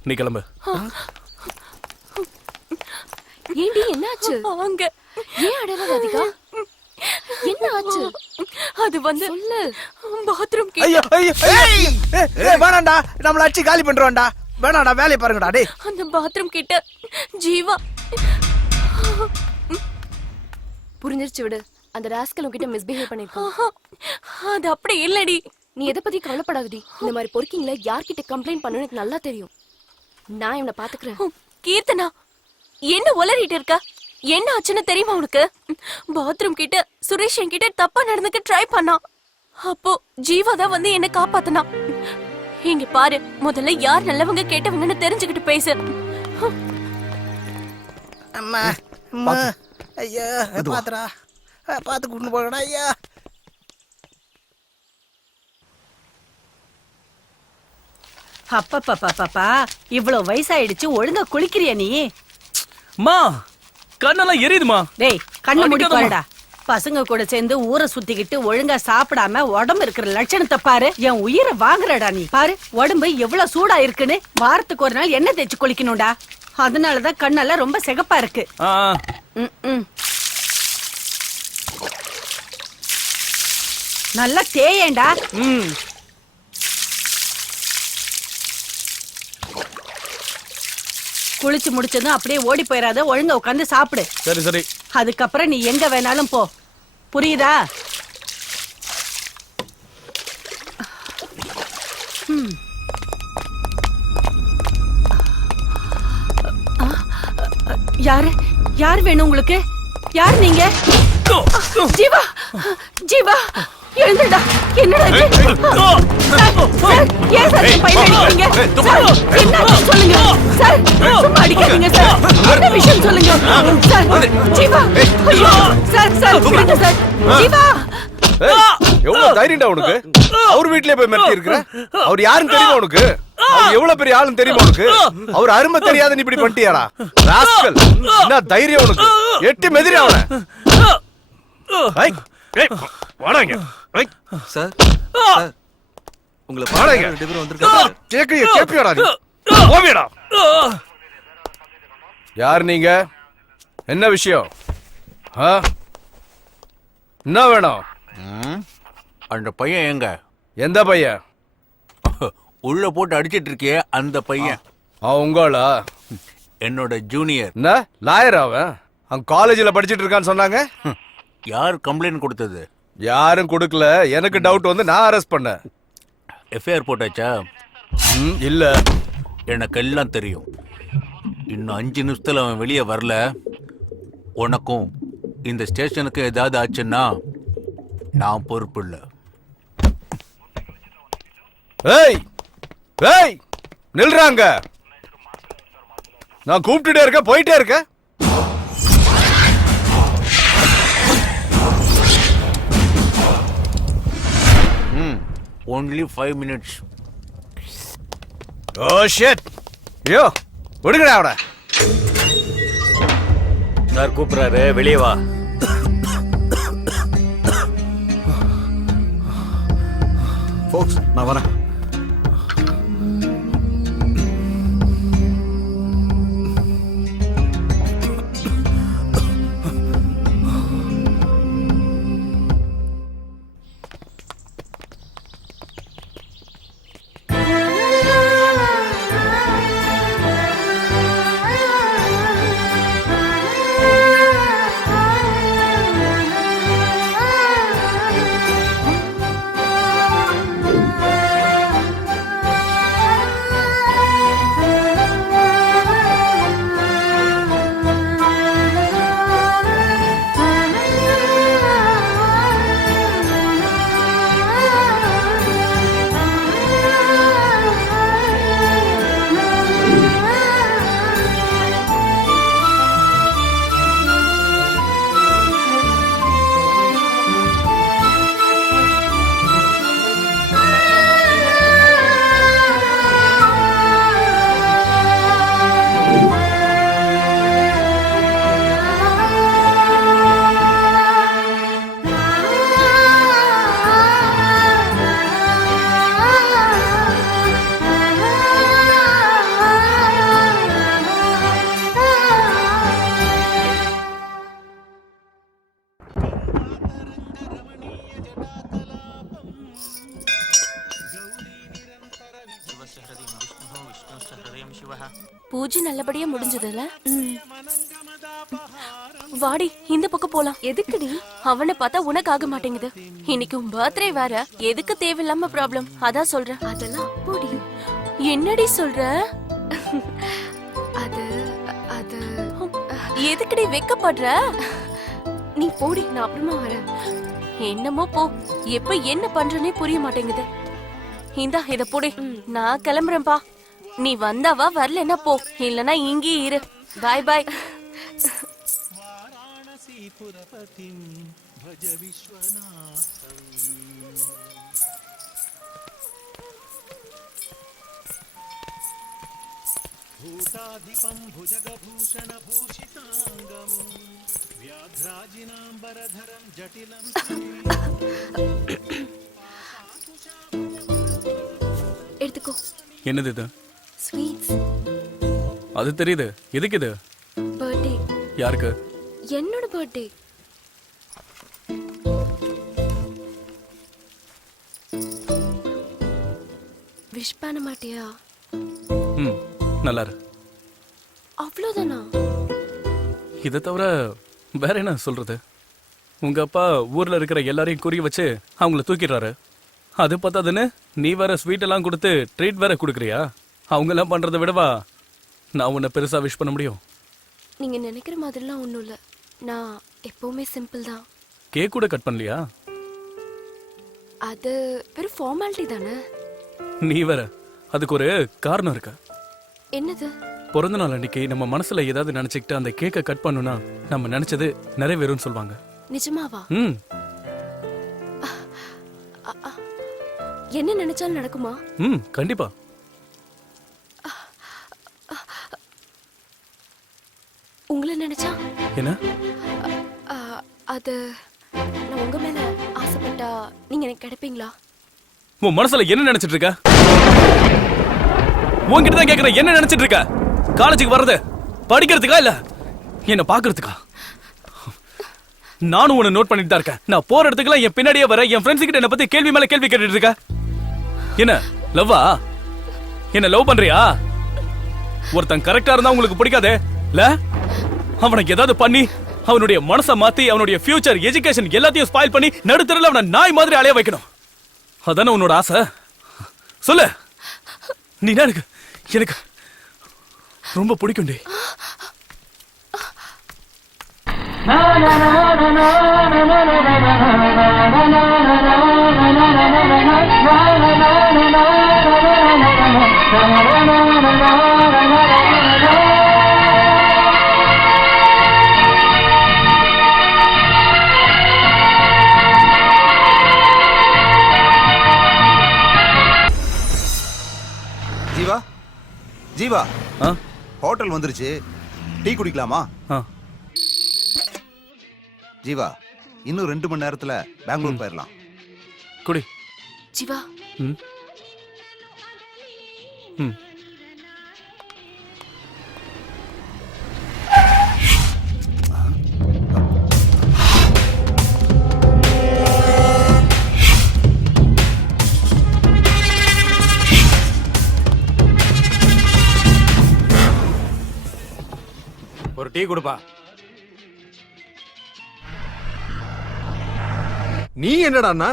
நீ கிளம்பு. ஏண்டி என்னாச்சு? அங்க ஏன் அடற ராதிகா? என்ன ஆச்சு? அது வந்து சொல்லு. Bathroom K. ஐயோ ஐயோ ஏய் வேணாம்டா, நம்மள அடிச்சு காலி பண்றோம்டா. வேணாம்டா, வேலையை பாருங்கடா. டேய் அந்த பாத்ரூம் கிட்ட ஜீவா. புரிஞ்சிருச்சு, விடு. அந்த ராஸ்கல் உன்கிட்ட மிஸ்பிஹேவ் பண்ணிருக்கான். அது அப்படி இல்லடி. நீ எதை பத்தி கவலைப்படாதடி. இந்த மாதிரி பொறுக்கிங்கள யார்கிட்ட கம்ப்ளைண்ட் பண்ணனும் எனக்கு நல்லா தெரியும். நான் இவனை பாத்துக்கிறேன். கீர்த்தனா, என்ன உளறிட்டு இருக்க? என்ன ஆச்சுன்னு தெரியுமா உனக்கு? பாத்ரூம் கிட்ட சுரேஷ் என்கிட்ட தப்பா நடந்துக்க ட்ரை பண்ணா. அப்போ ஜீவா தான் வந்து என்ன காப்பாத்தனா. இங்க பாரு, முதல்ல யார் நல்லவங்க கேட்டவங்கன்னு தெரிஞ்சுக்கிட்டு பேசு. அம்மா அம்மா, ஐயா பாத்துடா, பாத்து கூட்டு போகடா ஐயா. அப்பா இவ்வளவு வயசாயிடுச்சு, ஒழுங்கா குளிக்கிறியா நீ? மா கண்ணெல்லாம் எரியுதுமா. டேய் கண்ணை மூடி பாருடா. பசங்க கூட சேர்ந்து ஊரை சுத்திக்கிட்டு ஒழுங்கா சாப்பிடாம உடம்பு இருக்கிற லட்சணத்தை பாரு. என் உயிரை வாங்குறடா நீ. பாரு உடம்பு எவ்வளவு சூடா இருக்குன்னு. வாரத்துக்கு ஒரு நாள் எண்ணெய் தேய்ச்சி குளிக்கணும்டா. அதனாலதான் கண்ணெல்லாம் ரொம்ப சிகப்பா இருக்கு. நல்லா தேயேண்டா. குளிச்சு முடிச்சதும் அப்படியே ஓடி போயிடாத, ஒழுங்கா உட்காந்து சாப்பிடு. சரி சரி. அதுக்கப்புறம் நீ எங்க வேணாலும் போ, புரியுதா? யாரு யார் வேணும் உங்களுக்கு? யார் நீங்க? ஜீவா ஜீவா எழுந்துடா. என்னடா இது? ஏன் சார் பையன் அடிக்கிறீங்க? என்ன சொல்லுங்க சார், சும்மா அடிக்காதீங்க சார். என்ன விஷயம் சொல்லுங்க சார். ஜீவா, ஐயோ சார் சார் விடுங்க சார். ஜீவா எவ்வளவு தைரியம்டா உனக்கு? அவர் வீட்லயே போய் மிரட்டி இருக்கிற? அவர் யாருன்னு தெரியுமா உனக்கு? அவர் எவ்வளவு பெரிய ஆளுன்னு தெரியுமா உனக்கு? அவர் அருமை தெரியாத நீ இப்படி பண்ணிட்டியாடா? ராஸ்கல், என்ன தைரியம் உனக்கு? எட்டி மெதிரி அவனை. வாடாங்க. சார் உங்களை வாடாங்க. ரெண்டு பேரும் வந்திருக்காங்க. கேப்பியாடா நீ? போவியடா. யார் நீங்க? என்ன விஷயம்? என்ன வேணும்? அந்த பையன் எங்க? எந்த பையன்? உள்ள போட்டு அடிச்சிட்டு இருக்கியே அந்த பையன். உங்களா? என்னோட ஜூனியர். என்ன லாயர் அவன்? அவன் காலேஜில் படிச்சிட்டு இருக்கான்னு சொன்னாங்க. யார் கம்ப்ளைண்ட் கொடுத்தது? யாரும் கொடுக்கல. எனக்கு டவுட் வந்து நான் அரெஸ்ட் பண்ணேன். எஃப்ஐஆர் போட்டாச்சா? இல்ல. எனக்கு எல்லாம் தெரியும். இன்னும் 5 நிமிஷத்துல அவன் வெளியே வரல, உனக்கும் இந்த ஸ்டேஷனுக்கு ஏதாவது ஆச்சுன்னா நான் பொறுப்பு இல்லை. ஏய் ஏய் நில்றாங்க. நான் கூப்பிட்டுட்டே இருக்க, போயிட்டே இருக்க. only 5 minutes. Oh shit. யோ விடுங்கடா அவட. சார் கூப்பிடுறாரு, வெளியே வா. ஃபோக்ஸ், நான் வரேன். பூஜை நல்லபடியா முடிஞ்சதுல. வாடி இந்த பக்கம் போலாம். எதுக்குடி? அவனை பார்த்தா உனக்கு ஆக மாட்டேங்குது. இன்னைக்கு உன் பர்த்டே வேற, எதுக்கு தேவையில்லாம ப்ராப்ளம்? அதான் சொல்றேன். அதெல்லாம் போடி. என்னடி சொல்ற? அது அது எதுக்குடி வெக்கப்படுற? நீ போடி, நான் அப்புறமா வரேன். என்னமோ போ. எப்ப என்ன பண்றனே புரிய மாட்டேங்குது. இந்தா இத போடி. நான் கிளம்புறேன்பா. நீ வந்தாவா, வரலன்னா போ. இல்லனா இங்கே இரு. பாய் பாய். భూతాధిపం భుజగభూషణ భూషితాంగం వ్యాఘ్రాజినాంబరధరం జటిలం. எடுத்துக்கோ. என்னது இது? ஸ்வீட்ஸ். அது தெரியுது. எதுக்கு இது? பர்த்டே. யாருக்கு? என்னோட பர்த்டே. விஷ் பண்ண மாட்டியா? நல்லா இரு. அவ்வளவுதானா? இதை தவிர வேற என்ன சொல்றது? உங்க அப்பா ஊர்ல இருக்கிற எல்லாரையும் குறி வச்சு அவங்கள தூக்கிடுறாரு. அது பத்தாதுன்னு நீ வேற ஸ்வீட் எல்லாம் கொடுத்து ட்ரீட் வேற கொடுக்குறியா? அவங்க எல்லாம் பண்றதை விடவா நான் உன்னை பெருசா விஷ் பண்ண முடியும்? நீங்க நினைக்கிற மாதிரிலாம் ஒண்ணும் இல்ல. நான் எப்பவுமே சிம்பிள் தான். கேக் கூட கட் பண்ணலையா? அது வெறும் ஃபார்மாலிட்டி தானே. நீ வேற, அதுக்கு ஒரு காரணம் இருக்கு. என்னது? பிறந்த நாள் அன்னைக்கு நம்ம மனசுல ஏதாவது நினைச்சுக்கிட்டு அந்த கேக்கை கட் பண்ணுனா நம்ம நினைச்சது நிறைவேறும்னு சொல்லுவாங்க. நிஜமாவா? என்ன நினைச்சாலும் நடக்குமா? ம், கண்டிப்பா. உங்களை நினைச்சா என்ன? அது நான் உங்க மேல ஆசைப்பட்டா நீங்க எனக்கு கிடைப்பீங்களா? உன் மனசுல என்ன நினைச்சிட்டு இருக்க? உன்கிட்ட தான் கேக்குறேன், என்ன நினைச்சிட்டு இருக்க? காலேஜுக்கு வர்றது படிக்கிறதுக்கா இல்ல என்ன பாக்குறதுக்கா? நானும் உன்னை நோட் பண்ணிட்டு தான் இருக்கேன். நான் போற இடத்துக்குலாம் என் பின்னாடியே வர என் ஃப்ரெண்ட்ஸ் கிட்ட என்ன பத்தி கேள்வி மேல கேள்வி கேட்டுட்டு இருக்க. என்ன லவ்வா? என்ன லவ் பண்றியா? ஒருத்தன் கரெக்டா இருந்தா உங்களுக்கு பிடிக்காதே இல்ல? அவனுக்கு ஏதாவது பண்ணி அவனுடைய மனசை மாத்தி அவனுடைய ஃபியூச்சர் எஜுகேஷன் எல்லாத்தையும் ஸ்பாயில் பண்ணி நடுத்தரல அவனை நாய் மாதிரி அலைய வைக்கணும். அதானே உன்னோட ஆசை? சொல்லு. நீ எனக்கு எனக்கு ரொம்ப பிடிக்கும் டி. ஜீவா, ஜீவா, ஹோட்டல் வந்துருச்சு, டீ குடிக்கலாமா? ஜீவா, இன்னும் 2 மணி நேரத்துல பெங்களூர் போயிடலாம். குடி. ஜீவா. ஒரு டீ கொடுப்பா. நீ என்னடான்னா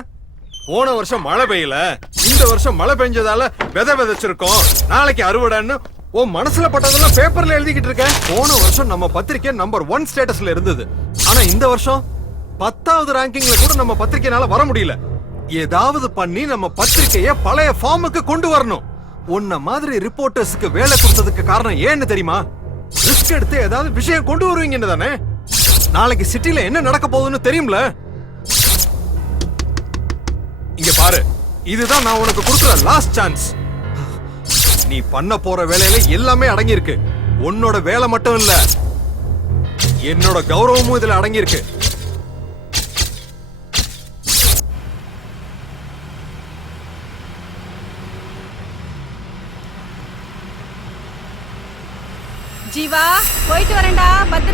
போன வருஷம் மழை பெய்யல, இந்த வருஷம் மழை பெஞ்சதால விதை விதைச்சிருக்கோம், நாளைக்கு அறுவடைன்னு உன் மனசுல பட்டதெல்லாம் பேப்பர்ல எழுதிக்கிட்டு இருக்க. போன வருஷம் நம்ம பத்திரிக்கை நம்பர் 1 ஸ்டேட்டஸ்ல இருந்தது. ஆனா இந்த வருஷம் 10வது ரேங்கிங்ல கூட நம்ம பத்திரிக்கைனால வர முடியல. ஏதாவது பண்ணி நம்ம பத்திரிக்கைய பழைய ஃபார்முக்கு கொண்டு வரணும். உன்ன மாதிரி ரிப்போர்ட்டர்ஸ்க்கு வேலை கொடுத்ததுக்கு காரணம் ஏன்னு தெரியுமா? ரிஸ்க் எடுத்து ஏதாவது விஷயம் கொண்டு வருவீங்கன்னு தானே. நாளைக்கு சிட்டில என்ன நடக்க போகுதுன்னு தெரியும்ல. இங்க பாரு, இதுதான் நான் உனக்கு கொடுக்கிற லாஸ்ட் சான்ஸ். நீ பண்ண போற வேலையில எல்லாமே அடங்கி இருக்கு. உன்னோட வேலை மட்டும் இல்ல, என்னோட கௌரவமும் இதுல அடங்கி இருக்கு. ஜீவா, போயிட்டு வரேன்டா. பத்திர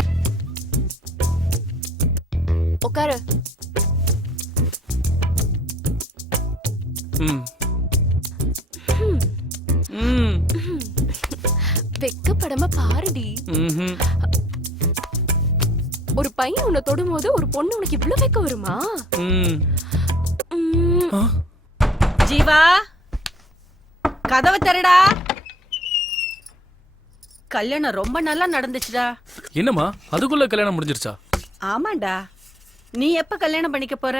உட்காரு. வெக்கப்படாம பாருடி. ஒரு பையன் உன்னை தொடும்போது ஒரு பொண்ணு உனக்கு இவ்வளவு வெக்க வருமா? ஜீவா, கதவை தரடா. கல்யாணம் ரொம்ப நல்லா நடந்துச்சுடா. என்னம்மா அதுக்குள்ள கல்யாணம் முடிஞ்சிருச்சா? ஆமாண்டா. நீ எப்ப கல்யாணம் பண்ணிக்க போற?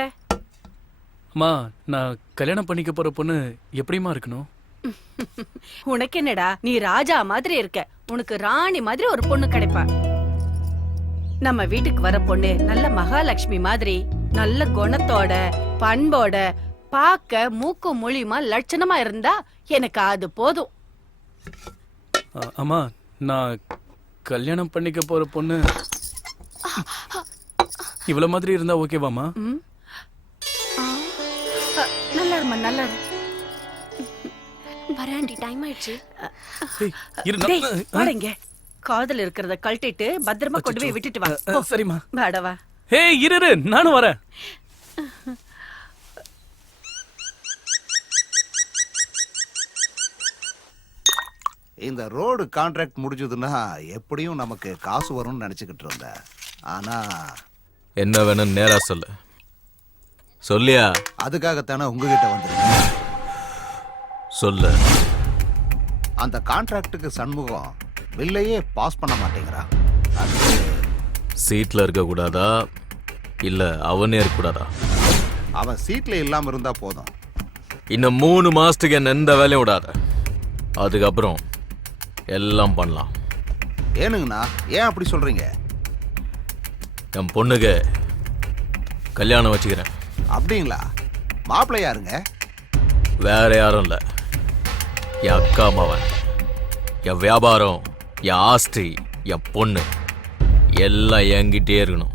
அம்மா, நான் கல்யாணம் பண்ணிக்க போற பொண்ணு எப்படிமா இருக்கணும்? உனக்கு என்னடா, நீ ராஜா மாதிரி இருக்க. உனக்கு ராணி மாதிரி ஒரு பொண்ணு கிடைப்பா. நம்ம வீட்டுக்கு வர பொண்ணு நல்ல மகாலட்சுமி மாதிரி நல்ல குணத்தோட பண்போட பார்க்க மூக்கும் மொழியுமா லட்சணமா இருந்தா எனக்கு அது போதும். அம்மா, நான் கல்யாணம் பண்ணிக்க போற பொண்ணு இவ்வளவு மாதிரி இருந்தா ஓகேவாமா? நல்லா இருமா, நல்லா இரு. வராண்டி, டைம் ஆயிடுச்சு. வாடங்க. காதல் இருக்கிறத கழட்டிட்டு பத்திரமா கொண்டு போய் விட்டுட்டு வா. சரிம்மா. வாடவா. ஹே, இரு, நானும் வரேன். இந்த ரோடு கான்ட்ராக்ட் முடிஞ்சதுன்னா எப்படியும் நமக்கு காசு வரும்னு நினைச்சுக்கிட்டு இருந்தேன். ஆனா என்ன வேணும் நேரா சொல்லு. சொல்லியா? அதுக்காகத்தானே உங்ககிட்ட வந்திருக்கேன். சொல்லு. அந்த கான்ட்ராக்டுக்கு சண்முகம் பில்லையே பாஸ் பண்ண மாட்டேங்கிறான். சீட்ல இருக்க கூடாதா இல்ல அவனே இருக்க கூடாதா? அவன் சீட்ல இல்லாம இருந்தா போதும். இன்னும் 3 மாசத்துக்கு என்ன எந்த வேலையும் விடாத. அதுக்கப்புறம் எல்லாம் பண்ணலாம். ஏனுங்கண்ணா, ஏன் அப்படி சொல்றீங்க? என் பொண்ணுக்கு கல்யாணம் வச்சுக்கிறேன். அப்படிங்களா? மாப்பிள்ளை யாருங்க? வேற யாரும் இல்ல, என் அக்கா மவன். என் வியாபாரம், என் ஆஸ்தி, என் பொண்ணு எல்லாம் என்கிட்டே இருக்கணும்.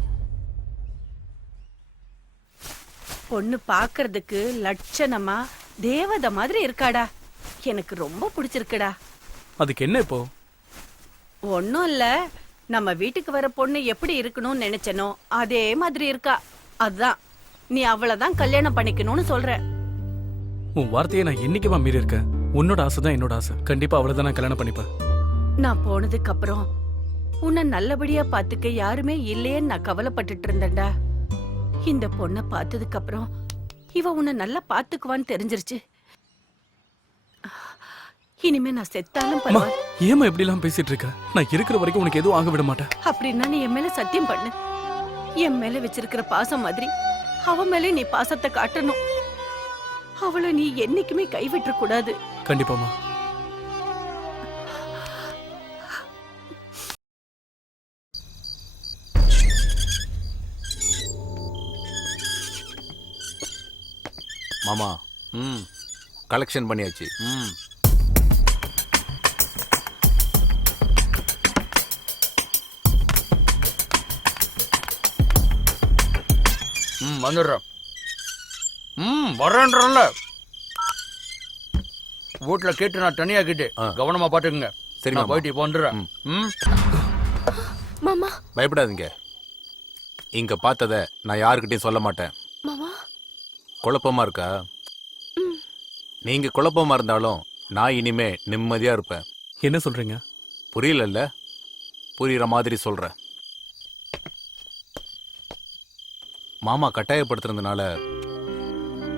பொண்ணு பாக்குறதுக்கு லட்சணமா தேவதை மாதிரி இருக்காடா. எனக்கு ரொம்ப பிடிச்சிருக்குடா. அதுக்கு என்ன இப்போ? ஒன்னும் இல்ல, நம்ம வீட்டுக்கு வர பொண்ணு எப்படி இருக்கணும்னு நினைச்சனோ அதே மாதிரி இருக்கா. அதான் நீ அவளதான் கல்யாணம் பண்ணிக்கணும்னு சொல்ற. உன் வார்த்தையை நான் என்னைக்குமா மீறி இருக்கேன்? உன்னோட ஆசை தான் என்னோட ஆசை. கண்டிப்பா அவளை தான் நான் கல்யாணம் பண்ணிப்பேன். நான் போனதுக்கு அப்புறம் உன்னை நல்லபடியா பாத்துக்க யாருமே இல்லையேன்னு நான் கவலைப்பட்டுட்டு இருந்தேன்டா. இந்த பொண்ணை பார்த்ததுக்கு அப்புறம் இவ உன்னை நல்லா பாத்துக்குவான்னு தெரிஞ்சிருச்சு. இனிமே நான் செத்தாலும் பரவாயில்ல. ஏமா இப்படி எல்லாம் பேசிட்டு இருக்க? நான் இருக்கிற வரைக்கும் உனக்கு எதுவும் ஆக விட மாட்டேன். அப்படின்னா நீ என் மேல சத்தியம் பண்ணு. என் மேல வச்சிருக்கிற பாசம் மாதிரி அவ மேல நீ பாசத்தை காட்டணும். அவளை நீ என்னைக்குமே கைவிட்ட கூடாது. கண்டிப்பாமா. மாமா, கலெக்ஷன் பண்ணியாச்சு. வந்துடுறேன். வரேன்றல வீட்டுல கேட்டு நான் தனியா கேட்டு கவனமா பாத்துக்குங்க. சரி, நான் போயிட்டு இப்போ வந்துடுறேன். மாமா பயப்படாதீங்க. இங்க பார்த்தத நான் யாருக்கிட்டையும் சொல்ல மாட்டேன். மாமா குழப்பமா இருக்கா? நீங்க குழப்பமா இருந்தாலும் நான் இனிமே நிம்மதியா இருப்பேன். என்ன சொல்றீங்க? புரியலல்ல? புரியுற மாதிரி சொல்றேன். மாமா கட்டாயப்படுத்துறதுனால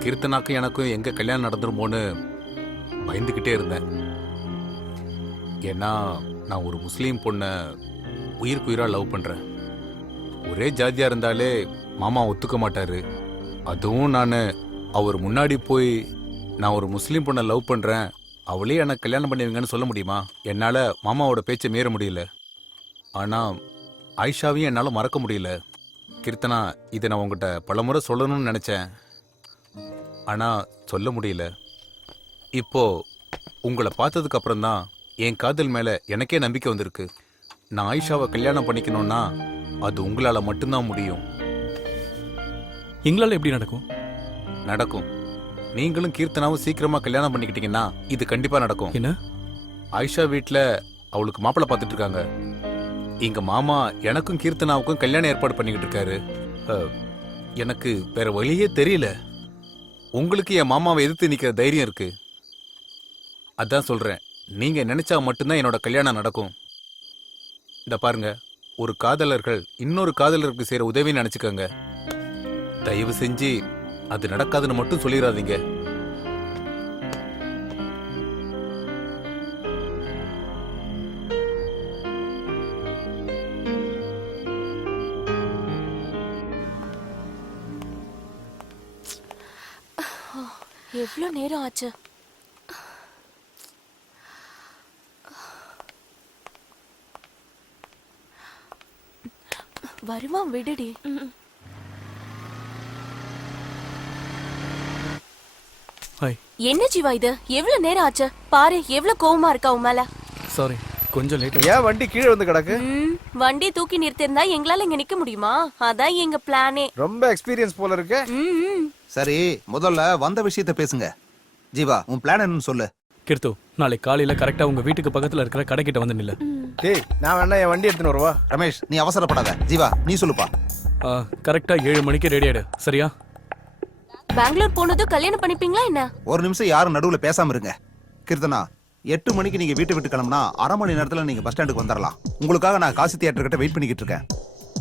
கீர்த்தனாக்கும் எனக்கும் எங்க கல்யாணம் நடந்துருமோன்னு பயந்துகிட்டே இருந்தேன். ஏன்னா நான் ஒரு முஸ்லீம் பொண்ணை உயிருக்குயிரா லவ் பண்றேன். ஒரே ஜாதியா இருந்தாலே மாமா ஒத்துக்க மாட்டாரு. அதுவும் நான் அவர் முன்னாடி போய் நான் ஒரு முஸ்லீம் பொண்ணை லவ் பண்றேன், அவளே எனக்கு கல்யாணம் பண்ணுவீங்கன்னு சொல்ல முடியுமா? என்னால மாமாவோட பேச்சை மீற முடியல. ஆனா ஆயிஷாவையும் என்னால மறக்க முடியல. கீர்த்தனா, இதை நான் உங்ககிட்ட பலமுறை சொல்லணும்னு நினைச்சேன், ஆனா சொல்ல முடியல. இப்போ உங்களை பார்த்ததுக்கு அப்புறம் தான் என் காதல் மேல எனக்கே நம்பிக்கை வந்திருக்கு. நான் ஆயிஷாவை கல்யாணம் பண்ணிக்கணும்னா அது உங்களால மட்டும்தான் முடியும். எங்களால எப்படி நடக்கும்? நடக்கும். நீங்களும் கீர்த்தனாவும் சீக்கிரமா கல்யாணம் பண்ணிக்கிட்டீங்கன்னா இது கண்டிப்பா நடக்கும். என்ன? ஆயிஷா வீட்டுல அவளுக்கு மாப்பிள்ளை பார்த்துட்டு இருக்காங்க. எங்க மாமா எனக்கும் கீர்த்தனாவுக்கும் கல்யாணம் ஏற்பாடு பண்ணிக்கிட்டு இருக்காரு. எனக்கு வேற வழியே தெரியல. உங்களுக்கு என் மாமாவை எதிர்த்து நிக்கிற தைரியம் இருக்கு. அதான் சொல்றேன், நீங்க நினைச்சா மட்டும்தான் என்னோட கல்யாணம் நடக்கும். இந்த பாருங்க, ஒரு காதலர்கள் இன்னொரு காதலருக்கு செய்யற உதவின்னு நினைச்சுக்கோங்க. தயவு செஞ்சு அது நடக்காதுன்னு மட்டும் சொல்லிடாதீங்க. எவ்வளவு நேரம் ஆச்சு? வருவான், விடுடி. என்ன ஜீவா இது? எவ்வளவு நேரம் ஆச்சு பாரு. எவ்வளவு கோவமா இருக்கா உன் மேல. சாரி, கொஞ்சம் லேட். ஏன் வண்டி கீழே வந்து கிடக்கு? வண்டி தூக்கி நிறுத்திருந்தா எங்களால இங்க நிக்க முடியுமா? அதான் எங்க பிளானே. ரொம்ப எக்ஸ்பீரியன்ஸ் போல இருக்கு. சரி, முதல்ல வந்த விஷயத்த பேசுங்க. ஜீவா, உன் பிளான் என்னன்னு சொல்லு. கீர்த்து, நாளைக்கு காலையில கரெக்டா உங்க வீட்டுக்கு பக்கத்துல இருக்கிற கடைக்கிட்ட வந்து நில்லு. டேய், நான் வேணா என் வண்டி எடுத்துன்னு வருவா. ரமேஷ், நீ அவசரப்படாத. ஜீவா, நீ சொல்லுப்பா. கரெக்டா 7 மணிக்கு ரெடி ஆயிடு, சரியா? பெங்களூர் போனதும் கல்யாணம் பண்ணிப்பீங்களா என்ன? ஒரு நிமிஷம் யாரும் நடுவுல பேசாம இருங்க. கீர்த்தனா, 8 மணிக்கு நீங்க வீட்டை விட்டு கிளம்புனா 1/2 மணி நேரத்துல நீங்க பஸ் ஸ்டாண்டுக்கு வந்துடலாம். உங்களுக்காக நான் காசி தியேட்டர் கிட்ட வெயிட் பண்ணிக்கிட்டு இருக்கேன்.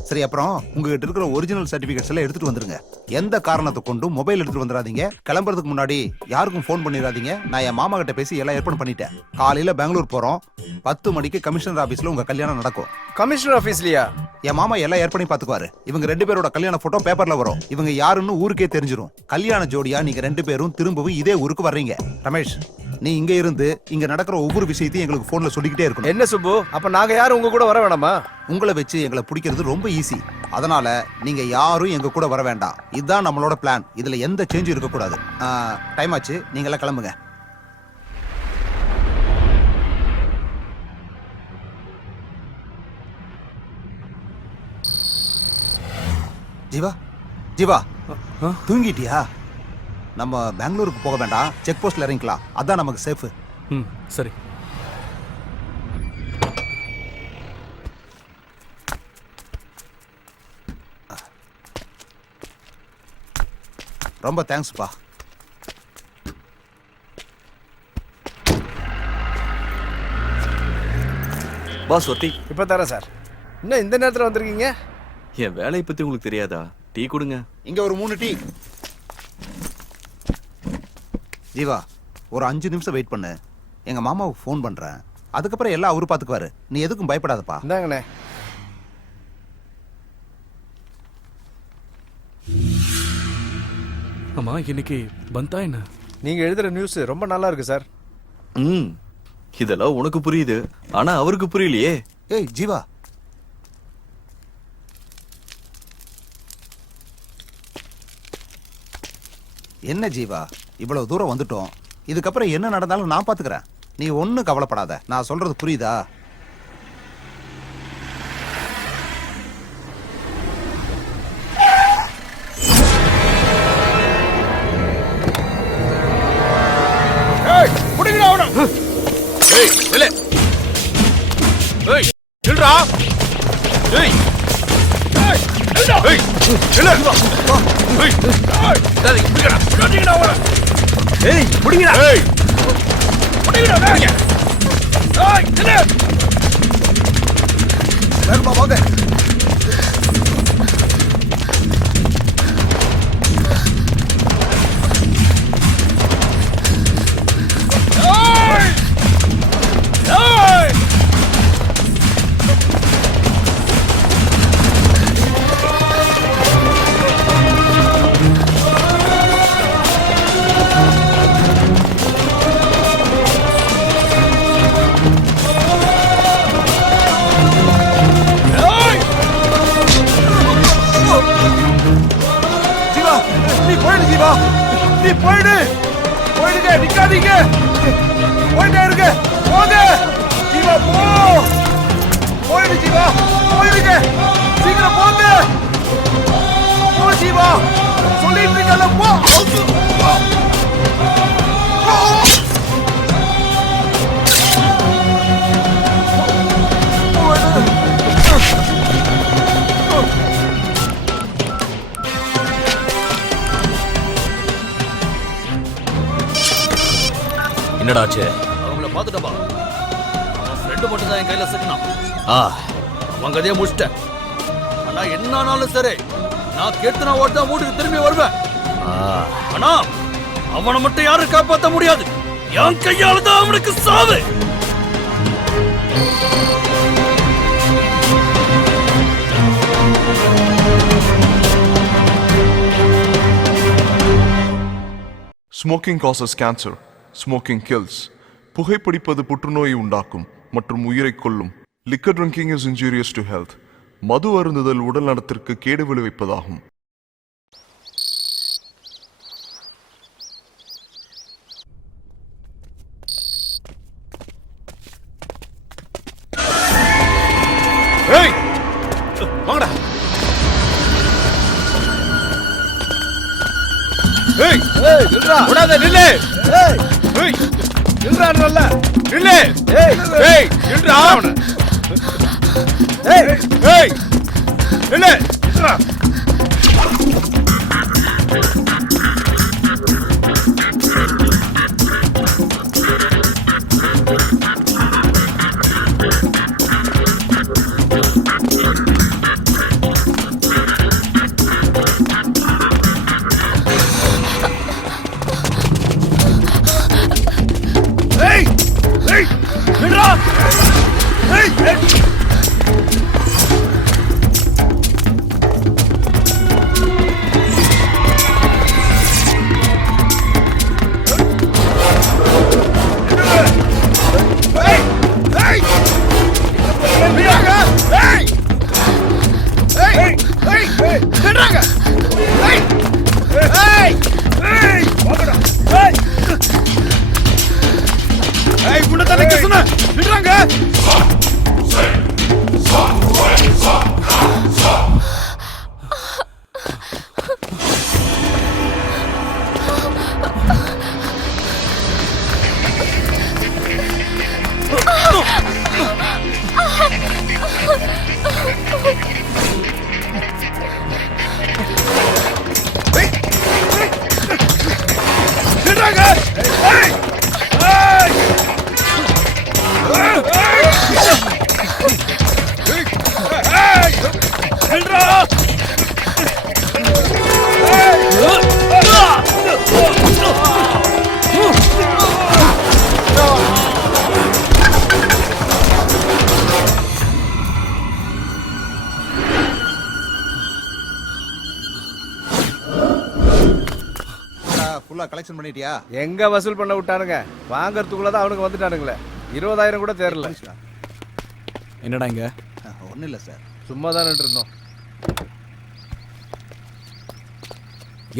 சரி, அப்புறம் உங்ககிட்ட இருக்கிற ஒரிஜினல் சர்டிபிகேட்ஸ் எல்லாம் எடுத்துட்டு வந்துருங்க. எந்த காரணத்தை கொண்டும் மொபைல் எடுத்துட்டு வந்துடாதீங்க. கிளம்புறதுக்கு முன்னாடி யாருக்கும் ஃபோன் பண்ணிடாதீங்க. நான் என் மாமா கிட்ட பேசி எல்லாம் ஏற்பாடு பண்ணிட்டேன். காலையில பெங்களூர் போறோம். 10 மணிக்கு கமிஷனர் ஆபீஸ்ல உங்க கல்யாணம் நடக்கும். கமிஷனர் ஆபீஸ்லயா? என் மாமா எல்லாம் ஏற்பாடு பாத்துக்குவாரு. இவங்க 2 பேரோட கல்யாண போட்டோ பேப்பர்ல வரும். இவங்க யாருன்னு ஊருக்கே தெரிஞ்சிரும். கல்யாண ஜோடியா நீங்க 2 பேரும் திரும்பவும் இதே ஊருக்கு வர்றீங்க. ரமேஷ், நீ இங்க இருந்து இங்க நடக்கிற ஒவ்வொரு விஷயத்தையும் எங்களுக்கு போன்ல சொல்லிக்கிட்டே இருக்கணும். என்ன சுப்பு, அப்ப நாங்க யாரும் உங்க கூட வர வேணாமா? உங்களை வச்சு எங்களை பிடிக்கிறது ரொம்ப ஈஸி. அதனால நீங்க யாரும் எங்க கூட வர வேண்டாம். இதுதான் நம்மளோட பிளான். இதுல எந்த சேஞ்சும் இருக்க கூடாது. டைம் ஆச்சு, நீங்க எல்லாம் கிளம்புங்க. ஜீவா, ஜீவா, தூங்கிட்டியா? நம்ம பெங்களூருக்கு போக வேண்டாம், செக் போஸ்ட்ல இறங்கிக்கலாம். அதான் நமக்கு சேஃப். சரி. ரொம்ப தேங்க்ஸ்ப்பா. பாஸ் ஒத்தி. இப்ப தரேன் சார். இன்னும் இந்த நேரத்துல வந்திருக்கீங்க? என் வேலையை பத்தி உங்களுக்கு தெரியாதா? டீ கொடுங்க. இங்க ஒரு 3 டீ. ஜீவா, ஒரு 5 நிமிஷம் வெயிட் பண்ணு. எங்க மாமாவுக்கு ஃபோன் பண்றேன். அதுக்கப்புறம் எல்லாம் அவரு பாத்துக்குவாரு. நீ எதுக்கும் பயப்படாதப்பா. இந்தாங்கண்ணே. ஆமா, இன்னைக்கு பந்தா என்ன? நீங்க எழுதுற நியூஸ் ரொம்ப நல்லா இருக்கு சார். இதெல்லாம் உனக்கு புரியுது, ஆனா அவருக்கு புரியலையே. ஏய் ஜீவா, என்ன ஜீவா, இவ்வளவு தூரம் வந்துட்டோம். இதுக்கப்புறம் என்ன நடந்தாலும் நான் பாத்துக்கிறேன். நீ ஒன்னும் கவலைப்படாத. நான் சொல்றது புரியுதா? ஏய், புடிங்கடா அவன. ஏய், இல்ல. ஏய், நில்றா. ஏய். ஏய், நில்றா. ஏய், நில்லு. ஏய். டேய், புடிங்கடா. புடிங்கடா அவன. ஏய், புடிங்கடா. ஏய். புடிங்கடா டேய். ஏய், நில்லு. வேகமா வாங்க. ஏய். ஏய். ஜீவா, நீ போயிடு ஜீவா. நீ போயிடு. போயிடுங்க, நிக்காதீங்க. போயிட்டே இருங்க. போங்க. ஜீவா போ. போயிடு ஜீவா. போயிடுங்க. சீக்கிரம் போங்க. போ ஜீவா. சொல்லிட்டு இருக்கல, போ. என்னடாச்சு? அவங்கள பாத்துட்டப்பா. அவன் ஃப்ரெண்டு மட்டும் தான் என் கையில சிக்கினான். அவன் கதையை முடிச்சிட்டேன். ஆனா என்ன ஆனாலும் சரி, நான் கேட்டு நான் ஓட்டா வீட்டுக்கு திரும்பி வருவேன். ஆனா அவனை மட்டும் யாரும் காப்பாற்ற முடியாது. என் கையால தான் அவனுக்கு சாவு. Smoking causes cancer. Smoking kills. புகைப்பிடிப்பது புற்றுநோயை உண்டாக்கும் மற்றும் உயிரை கொல்லும். Liquor drinking is injurious to health. மது அருந்துதல் உடல் நலத்திற்கு கேடு விளைவிப்பதாகும். ஏய், வாங்கடா. ஏய், ஏய், நில்றா. ஓடாத, நில்லு. ஏய், ஏய், நில்றா நல்ல. நில்லு. ஏய், ஏய், நில்றா அவன. ஏய், ஏய், நில்லு. நில்றா. ஏய், ஏய், நில்றா. ஏய், ஏய். ஃபுல்லா கலெக்ஷன் பண்ணிட்டியா? எங்க வசூல் பண்ண விட்டானுங்க, வாங்கறதுக்குள்ளதான் அவனுக்கு வந்துட்டானுங்களே. 20,000 கூட தேரல. என்னடா இங்க? ஒன்றும் இல்லை சார், சும்மா தான் இருந்தோம்.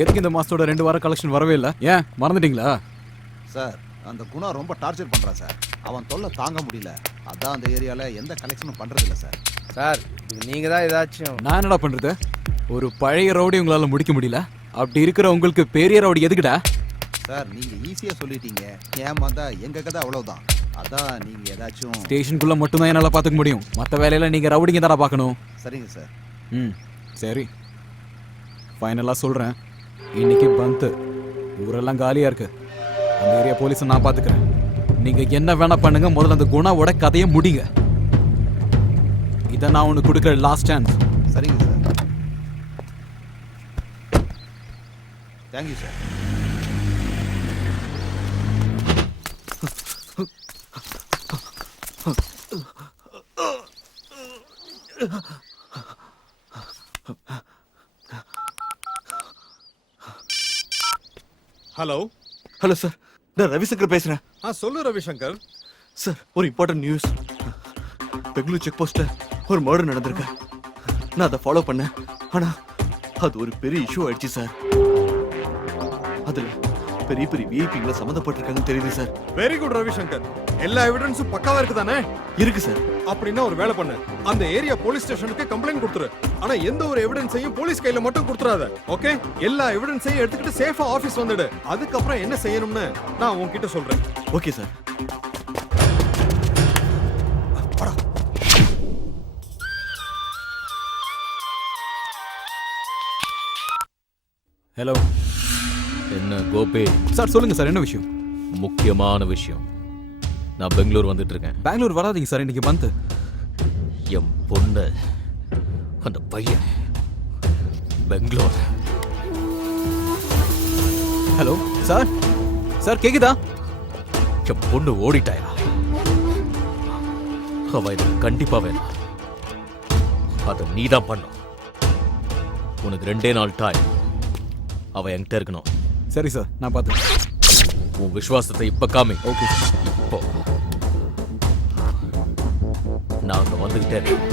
எதுக்கு இந்த மாசத்தோட 2 வார கலெக்ஷன் வரவே இல்லை? ஏன் மறந்துட்டீங்களா? சார் அந்த குணா ரொம்ப டார்ச்சர் பண்றான் சார். அவன் தொல்லை தாங்க முடியல, அதான் அந்த ஏரியால எந்த கலெக்ஷனும் பண்றது இல்லை சார். சார் இது நீங்க தான் ஏதாச்சும். நான் என்னடா பண்றது? ஒரு பழைய ரவுடி உங்களால முடிக்க முடியல, அப்படி இருக்கிற உங்களுக்கு பெரிய ரவுடி எதுக்குடா? சார் நீங்க ஈஸியா சொல்லிட்டீங்க, ஏமாந்தா எங்க கதை அவ்வளவுதான். அதான் நீங்க ஏதாச்சும். ஸ்டேஷனுக்குள்ள மட்டும்தான் என்னால பாத்துக்க முடியும், மத்த வேலையில நீங்க ரவுடிங்க தானே பார்க்கணும். சரிங்க சார். ம் சரி, ஃபைனலா சொல்றேன், இன்னைக்கு பந்த், ஊரெல்லாம் காலியா இருக்கு, அந்த ஏரியா போலீஸை நான் பாத்துக்கிறேன். நீங்க என்ன வேணா பண்ணுங்க, முதல்ல அந்த குணாவோட கதையை முடிங்க. இதை நான் உனக்கு கொடுக்குற லாஸ்ட் சான்ஸ். சரிங்க sir. Thank you sir. Hello hello sir, நான் ரவிசங்கர் பேசுறேன். சொல்லு ரவிசங்கர். சார் ஒரு இம்பார்ட்டன்ட் நியூஸ். பெங்களூர் செக் போஸ்ட்ல ஒரு மர்டர் நடந்திருக்கு. நான் அதை ஃபாலோ பண்ணேன், ஆனா அது ஒரு பெரிய இஷ்யூ ஆயிடுச்சு சார். அதுல பெரிய பெரிய விஐபிங்களை சம்மந்தப்பட்டிருக்காங்கன்னு தெரியுது சார். வெரி குட் ரவிசங்கர், எல்லா எவிடன்ஸும் பக்காவா இருக்கு தானே? இருக்கு சார். அப்படின்னா ஒரு வேலை பண்ணு, அந்த ஏரியா போலீஸ் ஸ்டேஷனுக்கு கம்ப்ளைண்ட் கொடுத்துரு. ஆனா எந்த ஒரு எவிடன்ஸையும் போலீஸ் கையில மட்டும் கொடுத்துறாத, ஓகே? எல்லா எவிடன்ஸையும் எடுத்துக்கிட்டு சேஃபா ஆபீஸ் வந்துடு. அதுக்கப்புறம் என்ன செய்யணும்னு நான் உன்கிட்ட சொல்றேன். Okay sir. ஹலோ. என்ன கோபி? சார் சொல்லுங்க சார், என்ன விஷயம்? முக்கியமான விஷயம். நான் பெங்களூர் வந்துட்டு இருக்கேன். பெங்களூர் வராதீங்க சார், இன்னைக்கு பந்த். என் பொண்ணு, அந்த பையன் பெங்களூர். ஹலோ சார், சார் கேக்குதா? என் பொண்ணு ஓடிட்டாயா? அவ எனக்கு கண்டிப்பா வேணும், அதை நீதான் பண்ணும். உனக்கு 2 நாள் டைம், அவ என்கிட்ட இருக்கணும். சரி சார், நான் பார்த்துக்கிறேன். உன் விசுவாசத்தை இப்ப காமி. Okay sir. இப்போ நான் அங்க வந்துகிட்டே இருக்கேன்.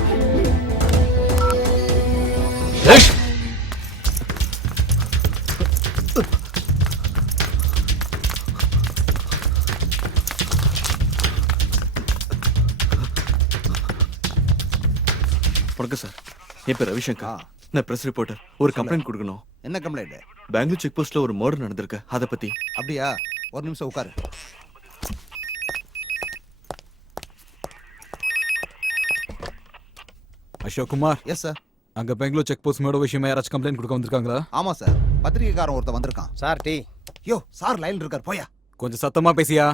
வணக்கம் சார், என் பேர் ரவிசங்கர். நான் பிரஸ் ரிப்போர்ட்டர். ஒரு கம்ப்ளைண்ட் கொடுக்கணும். என்ன கம்ப்ளைண்ட்? பெங்களூர் செக் போஸ்ட்ல ஒரு மர்டர் நடந்திருக்கு, அதை பத்தி. அப்படியா? ஒரு நிமிஷம் உட்காரு. அசோக் குமார். Yes sir. அங்க பெங்களூர் செக் போஸ்ட் மேட விஷயமா யாராச்சும் கம்ப்ளைண்ட் கொடுக்க வந்திருக்காங்களா? ஆமா சார், பத்திரிகைக்காரன் ஒருத்தன் வந்திருக்கான். Sir tea. யோ சார் லைன்ல இருக்கார், போயா. கொஞ்சம் சத்தமா பேசியா?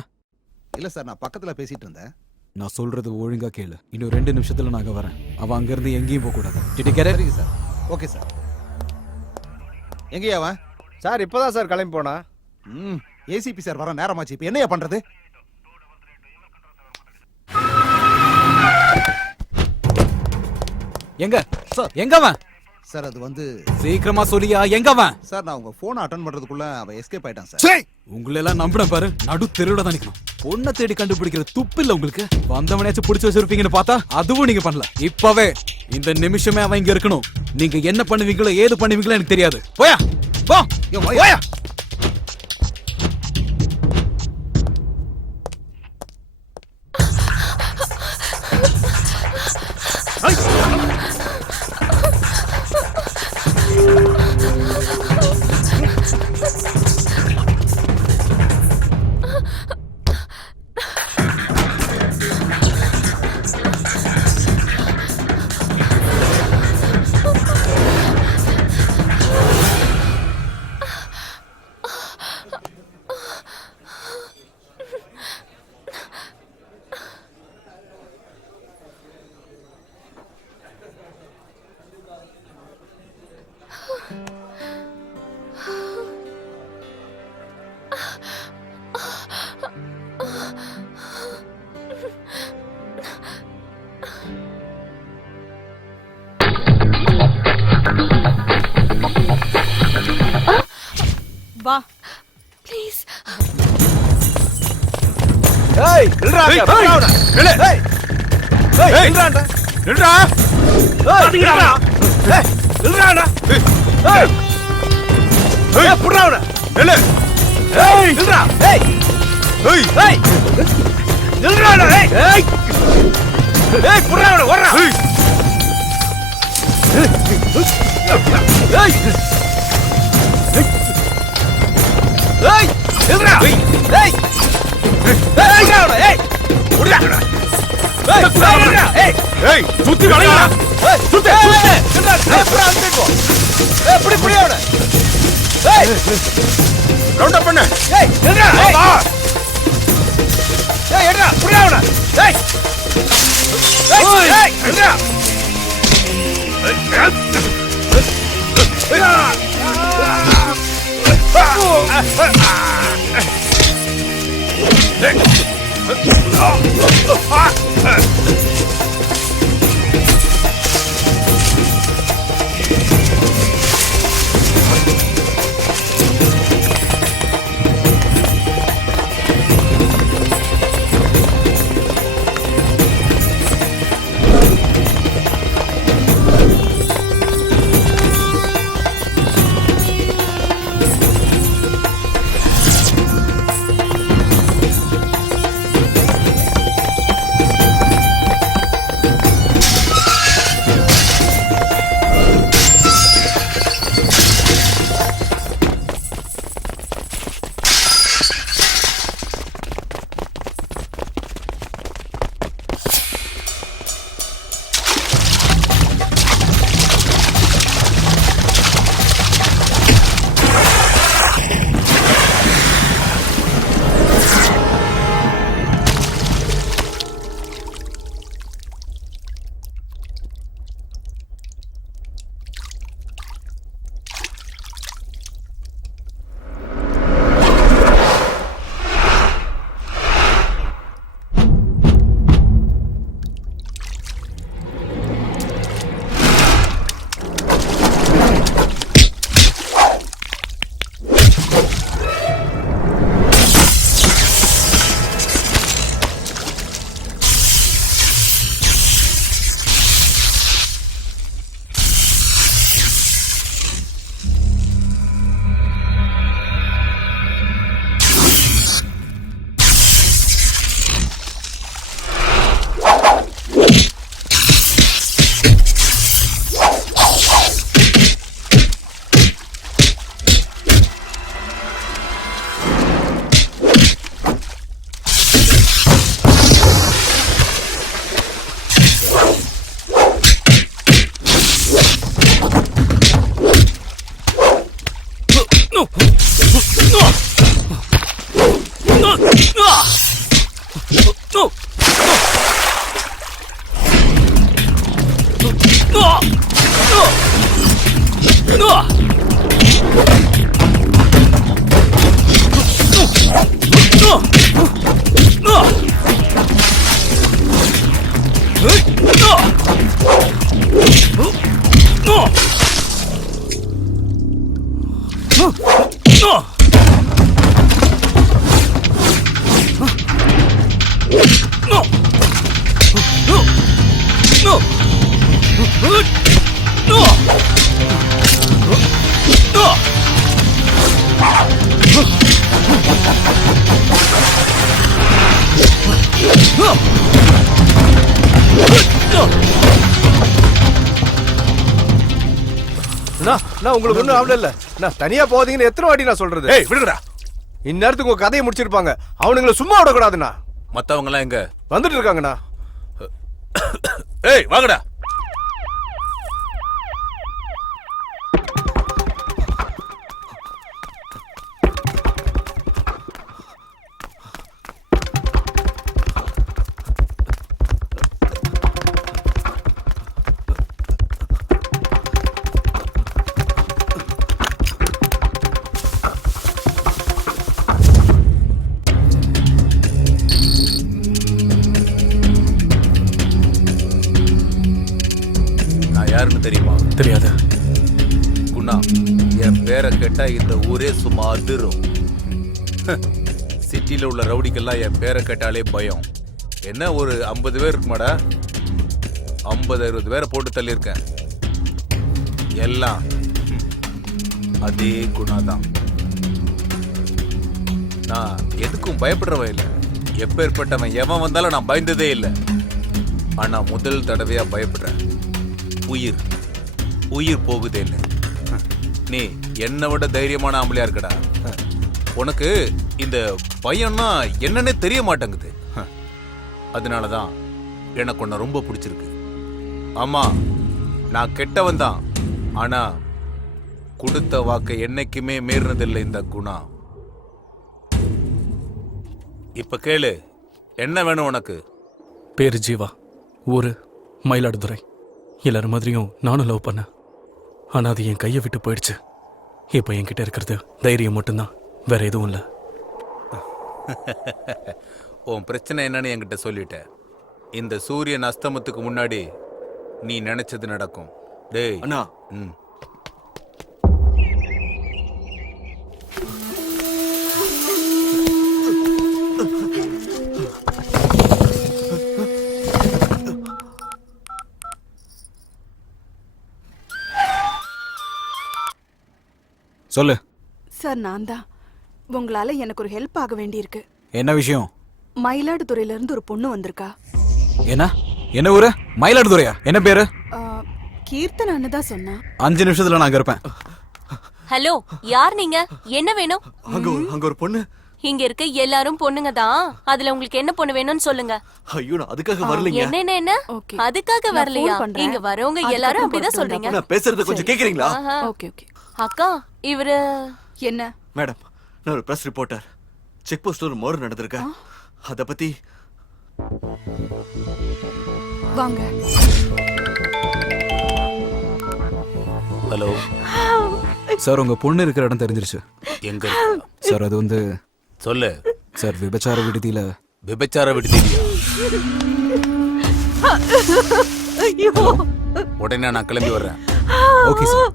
இல்ல சார், நான் பக்கத்துல பேசிட்டு இருந்தேன். நான் சொல்றது ஒழுங்கா கேளு. இன்னும் 2 நிமிஷத்துல நான் அங்க வரேன். அவன் அங்க இருந்து எங்கேயும் போக கூடாது. சரிங்க சார். Okay sir. எங்கேயா அவன்? சார் இப்பதான் சார் கிளம்பி போனா. ஏசிபி சார் வர நேரமாச்சு, இப்ப என்னையா பண்றது? எங்க சார்? எங்க அவன்? சார் அது வந்து. சீக்கிரமா சொல்லியா, எங்க அவன்? சார் நான் உங்க போனை அட்டெண்ட் பண்றதுக்குள்ள அவன் எஸ்கேப் ஆயிட்டான் சார். உங்களை எல்லாம் நம்பின பாரு, நடு தெருவுல தான் நிக்கணும். பொண்ணை தேடி கண்டுபிடிக்கிற துப்பு இல்ல உங்களுக்கு. வந்தவனையாச்சும் புடிச்சு வச்சிருப்பீங்கன்னு பார்த்தா அதுவும் நீங்க பண்ணல. இப்பவே இந்த நிமிஷமே அவன் இங்க இருக்கணும். நீங்க என்ன பண்ணுவீங்களோ ஏது பண்ணுவீங்களோ எனக்கு தெரியாது. போயா போ, போயா. வா. ப்ளீஸ். ஏய் நில்றா அவன நில்லு. ஏய் நில்றாடா நில்றா. நில்றா. ஏய் நில்றாடா. ஏய் ஏய் புடுறா அவன நில்லு. ஏய் நில்றா. ஏய் ஏய் ஏய் நில்றாடா. ஏய் ஏய் ஏய் புடுறா அவன ஓடுறா. ஏய் ஏய் ஏய் நில்றா. ஏய் ஏய் ஏய் சுத்தி வளையடா. சுத்தி எப்படி புரியவன. ஏய் ரவுண்ட் அப் பண்ணு. ஏய் நில்றா. ஏய் ஏடா புரியவன. ஏய் ஏய் நில்றா. நான் உங்களுக்கு ஒண்ணும் ஆவல இல்ல. நான் தனியா போதீங்கன்னு எத்தனை வாட்டி நான் சொல்றது. ஏய் விடுங்கடா. இந்நேரத்துக்கு உங்க கதையை முடிச்சிருப்பாங்க. அவனுங்களை சும்மா விடக்கூடாதுண்ணா. மத்தவங்க எல்லாம் எங்க வந்துட்டு இருக்காங்கண்ணா. ஏய் வாங்கடா. யாருன்னு தெரியுமா? தெரியாது. குணா, என் பேரை கேட்டா இந்த ஊரே சும்மா அதிரும். சிட்டில உள்ள ரவுடிக்கெல்லாம் என் பேரை கேட்டாலே பயம். என்ன ஒரு 50 பேர் இருக்குமாடா? 50-60 பேரை போட்டு தள்ளியிருக்கேன். எல்லாம் அதே குணாதான். நான் எதுக்கும் பயப்படுறவன் இல்லை. எப்பேற்பட்டவன் எவன் வந்தாலும் நான் பயந்ததே இல்லை. ஆனா முதல் தடவையா பயப்படுறேன். உயிர் போகுதே இல்லை. நீ என்னை விட தைரியமான ஆம்பளையா இருக்கடா. உனக்கு இந்த பயம்னா என்னன்னே தெரிய மாட்டேங்குது. அதனாலதான் எனக்கு உன்னை ரொம்ப பிடிச்சிருக்கு. ஆமா, நான் கெட்டவன் தான். ஆனா கொடுத்த வாக்கை என்னைக்குமே மீறினதில்லை இந்த குணா. இப்ப கேளு, என்ன வேணும் உனக்கு? பேரு ஜீவா, ஊரு மயிலாடுதுறை. எல்லாரும் மாதிரியும் நானும் லவ் பண்ணேன். ஆனா அது என் கையை விட்டு போயிடுச்சு. இப்போ என்கிட்ட இருக்கிறது தைரியம் மட்டும்தான், வேற எதுவும் இல்லை. உன் பிரச்சனை என்னன்னு என்கிட்ட சொல்லிட்ட. இந்த சூரியன் அஸ்தமத்துக்கு முன்னாடி நீ நினைச்சது நடக்கும். டேய் அண்ணா. சொல்லு சார், நான் தான். உங்களால எனக்கு ஒரு ஹெல்ப் ஆக வேண்டியிருக்கு. என்ன விஷயம்? மயிலாடுதுறையில இருந்து ஒரு பொண்ணு வந்திருக்கா. என்ன ஊரு? மயிலாடுதுறையா? என்ன பேரு? கீர்த்தனான்னு தான் சொன்னா. 5 நிமிஷத்துல நான் அங்க இருப்பேன். ஹலோ, யார் நீங்க? என்ன வேணும்? அங்க ஒரு பொண்ணு. இங்க இருக்க எல்லாரும் பொண்ணுங்க தான். அதுல உங்களுக்கு என்ன பொண்ணு வேணும்னு சொல்லுங்க. ஐயோ, நான் அதுக்காக வரலைங்க. என்ன அதுக்காக வரலையா? இங்க வரவங்க எல்லாரும் அப்படிதான் சொல்றீங்க. நான் பேசுறது கொஞ்சம் கேக்குறீங்களா? Okay okay. அக்கா, இவரு என்ன? மேடம், நான் ஒரு பிரஸ் ரிப்போர்ட்டர். செக் போஸ்ட்ல ஒரு மர்டர் நடந்திருக்கு. அத பத்தி வாங்க. ஹலோ சார், உங்க பொண்ணு இருக்கிற இடம் தெரிஞ்சிருச்சு. எங்க சார், அது வந்து சொல்லு சார், விபச்சார விடுதியில. உடனே நான் கிளம்பி வர்றேன். Okay sir.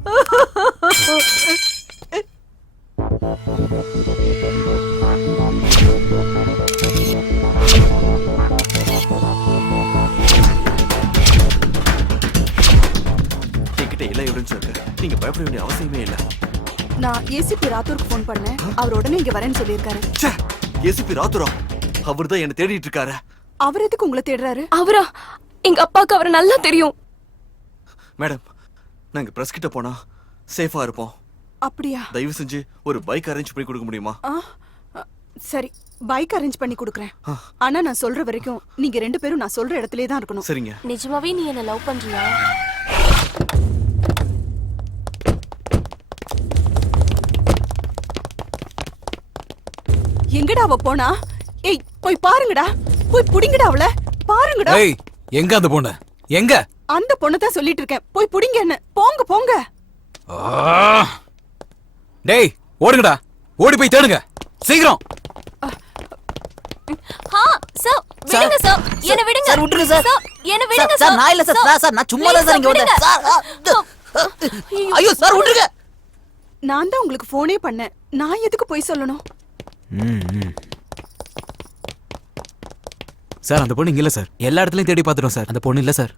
என்கிட்ட எல்லா எவிடன்ஸும் இருக்கு. நீங்க பயப்பட வேண்டிய அவசியமே இல்ல. நான் ஏசிபி ராத்தூருக்கு ஃபோன் பண்ணேன். அவர் உடனே இங்க வரேன்னு சொல்லியிருக்காரு. ஏசிபி ராத்தூரா? அவர் தான் என்ன தேடிட்டு இருக்காரு. அவர் எதுக்கு உங்களை தேடுறாரு? அவரா? எங்க அப்பாவுக்கு அவரை நல்லா தெரியும். மேடம், நாங்க பிரஸ் கிட்ட போனா சேஃபா இருப்போம். அப்படியா? தயவு செஞ்சு ஒரு பைக் அரேஞ்ச் பண்ணி கொடுக்க முடியுமா? சரி, பைக் அரேஞ்ச் பண்ணி கொடுக்குறேன். ஆனா நான் சொல்ற வரைக்கும் நீங்க 2 பேரும் நான் சொல்ற இடத்துலயே தான் இருக்கணும். சரிங்க. நிஜமாவே நீ என்ன லவ் பண்றியா? எங்கடா அவ போனா? ஏய், போய் பாருங்கடா. போய் புடிங்கடா அவள. பாருங்கடா. ஏய், எங்க அந்த பொண்ணு? எங்க? அந்த பொண்ணு தான் சொல்லிட்டு இருக்கேன். போய் புடிங்க என்ன. போங்க போங்க. டேய், ஓடுங்கடா. ஓடி போய் தேடுங்க. சீக்கிரம். சார், விடுங்க சார். என்ன விடுங்க. சார், விட்டுருங்க சார். என்ன விடுங்க சார். சார், நான் இல்ல சார். சார், நான் சும்மா தான் சார் இங்க வந்தேன். சார், ஐயோ சார், விட்டுருங்க. நான் தான் உங்களுக்கு போனே பண்ணேன். நான் எதுக்கு போய் சொல்லணும்? சார், அந்த பொண்ணு இங்க இல்ல சார். எல்லா இடத்துலயும் தேடி பார்த்துட்டோம் சார். அந்த பொண்ணு இல்ல சார்.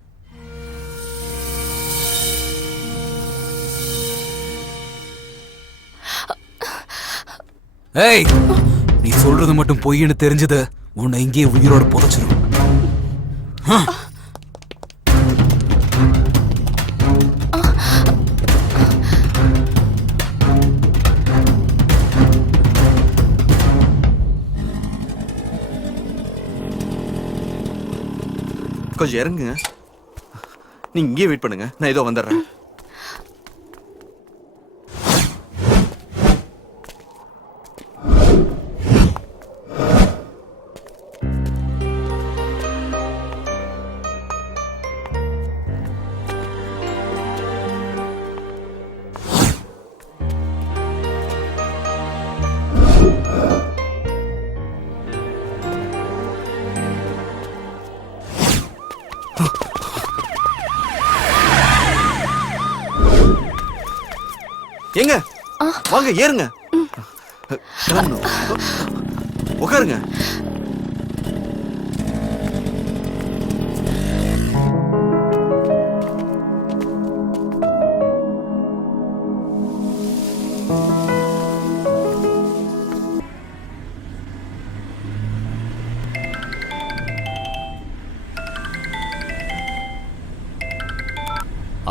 ஏய், நீ சொல்றது மட்டும் பொய்ன்னு தெரிஞ்சது உன்னை இங்கே உயிரோட புதைச்சிரும். கொஞ்சம் இறங்குங்க. நீங்க இங்கே வெயிட் பண்ணுங்க. நான் ஏதோ வந்துடுறேன். ஏங்க, வாங்க ஏறுங்க. கிளம்பணும். உட்காருங்க.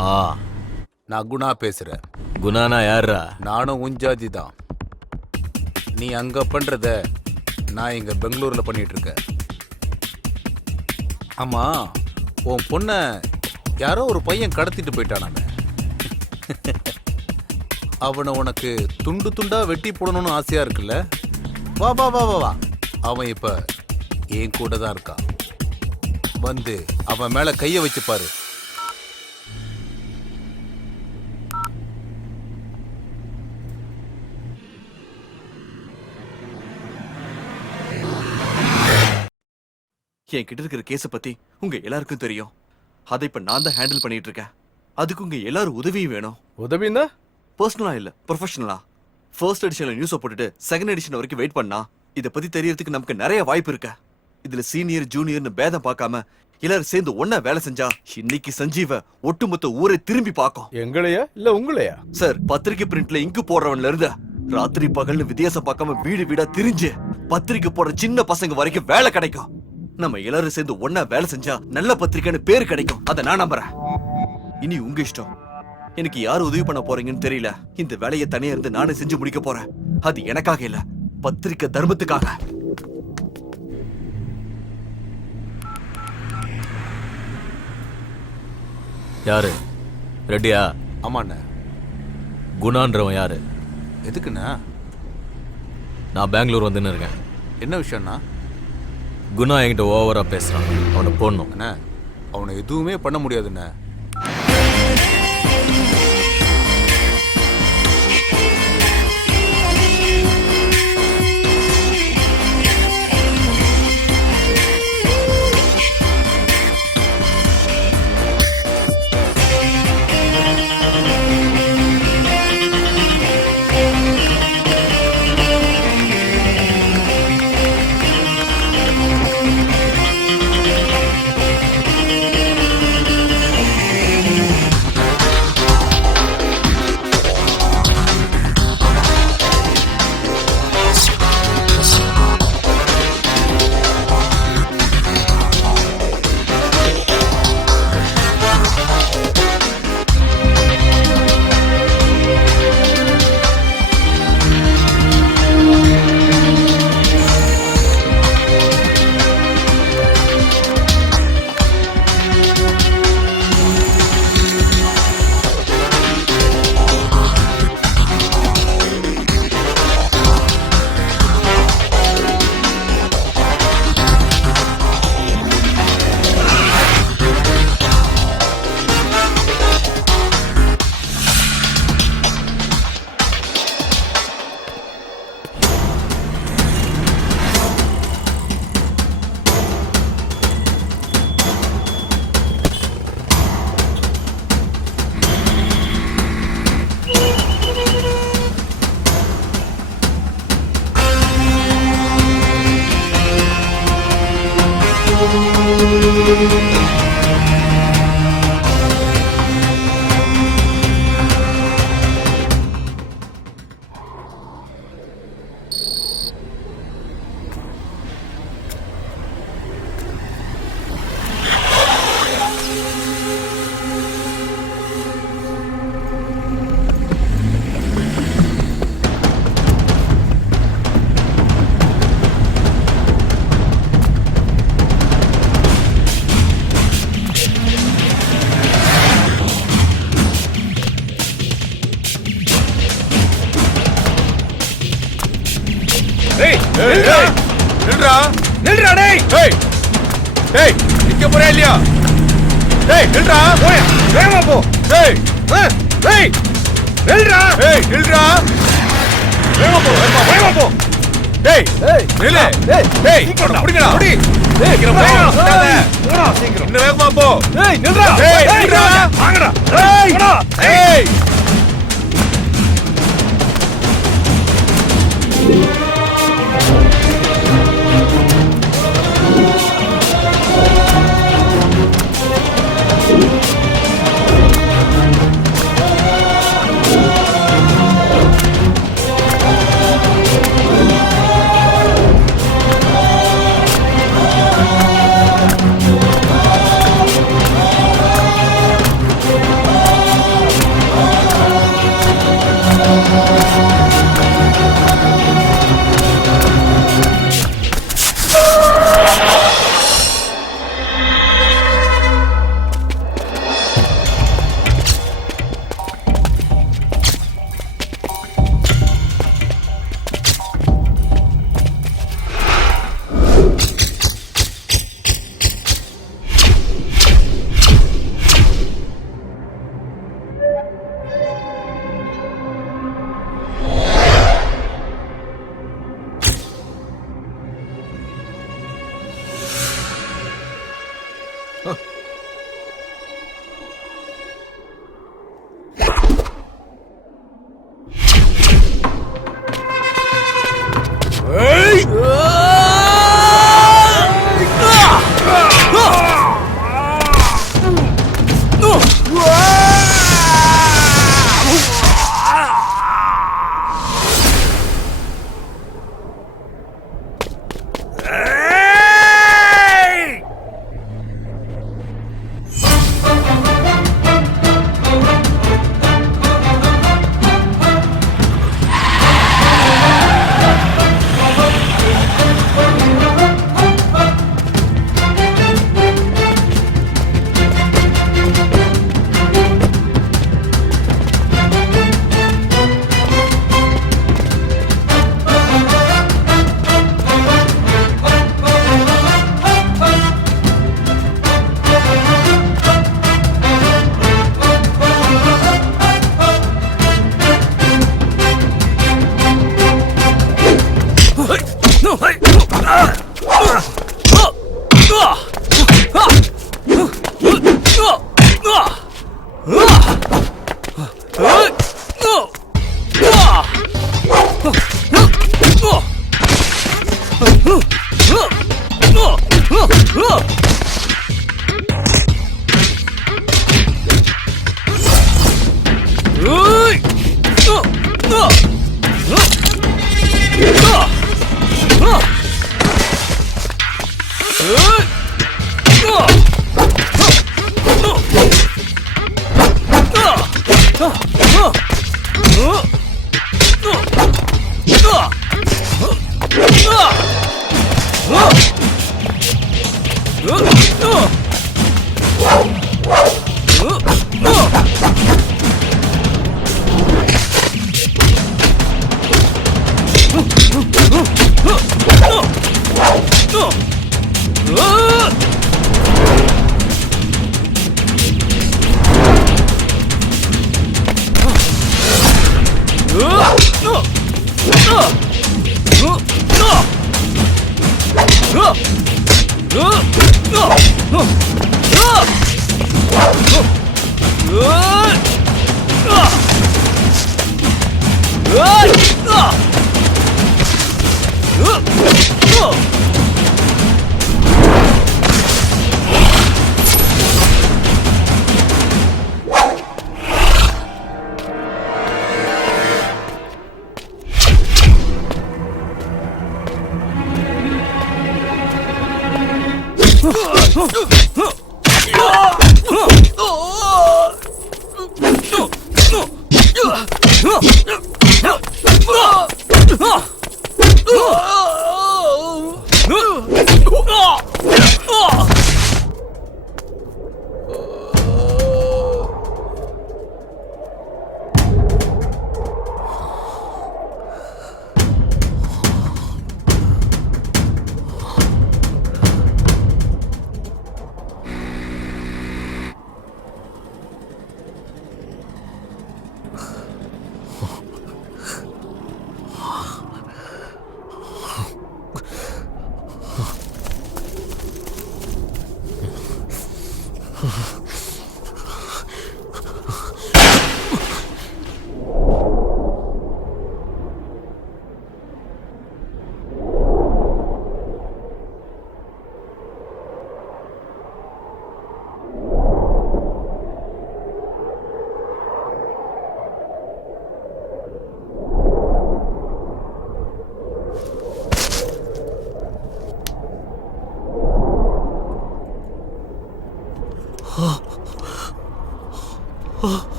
ஆ, நான் குணா பேசுறேன். குணானா யாரா? நானும் உஞ்சாதி தான். நீ அங்க பண்றத நான் இங்க பெங்களூர்ல பண்ணிட்டு இருக்கேன். ஆமா, உன் பொண்ண யாரோ ஒரு பையன் கடத்திட்டு போயிட்டானாமே. அவனை உனக்கு துண்டு துண்டா வெட்டி போடணும்னு ஆசையா இருக்குல்ல? வா வா வா வா வா. அவன் இப்ப என் கூட தான் இருக்கான். வந்து அவன் மேல கைய வச்சு பாரு. என் கிட்ட இருக்கிற கேஸ பத்தி உங்க எல்லாருக்கும் தெரியும். அதை இப்ப நான் தான் ஹேண்டில் பண்ணிட்டு இருக்கேன். அதுக்கு உங்க எல்லாரும் உதவியும் வேணும். உதவினா பர்சனலா இல்ல, ப்ரொஃபஷனலா. ஃபர்ஸ்ட் எடிஷன்ல நியூஸ போட்டுட்டு செகண்ட் எடிஷன் வரைக்கும் வெயிட் பண்ணா இத பத்தி தெரியறதுக்கு நமக்கு நிறைய வாய்ப்பு இருக்கு. இதுல சீனியர் ஜூனியர்னு பேதம் பார்க்காம எல்லாரும் சேர்ந்து ஒன்னா வேலை செஞ்சா இன்னைக்கு சஞ்சீவ ஒட்டுமொத்த ஊரை திரும்பி பார்க்கும். எங்களையா இல்ல உங்களையா? சார், பத்திரிக்கை பிரிண்ட்ல இங்கு போடுறவன்ல இருந்து ராத்திரி பகல்னு வித்தியாசம் பார்க்காம வீடு வீடா திரிஞ்சு பத்திரிக்கை போடுற சின்ன பசங்க வரைக்கும் வேலை கிடைக்கும். நம்ம எல்லாரும் சேர்ந்து ஒன்னா வேலை செஞ்சா நல்ல பத்திரிக்கைன்னு பேரு கிடைக்கும். அதை நான் நம்புறேன். இனி உங்க இஷ்டம். எனக்கு யாரு உதவி பண்ண போறீங்கன்னு தெரியல. இந்த வேலையை தனியா இருந்து நானே செஞ்சு முடிக்க போறேன். அது எனக்காக இல்ல, பத்திரிக்கை தர்மத்துக்காக. யாரு? ரெட்டியா? ஆமாண்ண. குணான்றவன் யாரு? எதுக்குண்ணா? நான் பெங்களூர் வந்துன்னு இருக்கேன். என்ன விஷயம்னா? குணா என்கிட்ட ஓவரா பேசுறான். அவனை போடணும். அண்ணா, அவனை எதுவுமே பண்ண முடியாதுண்ணே. நில்றா நில்றா டேய். டேய் டேய், நிக்க போறியா இல்லையா? டேய் நில்றா, போய் வேகமா போ. டேய் டேய் நில்றா. டேய் நில்றா, வேகமா போ, வேகமா போ. டேய் நில்லு. டேய் சீக்கிரம் புடிங்கடா. புடி. டேய் சீக்கிரம் போடா. சீக்கிரம் இன்னும் வேகமா போ. டேய் நில்றா. டேய் நில்றா, வாங்கடா. டேய் டேய்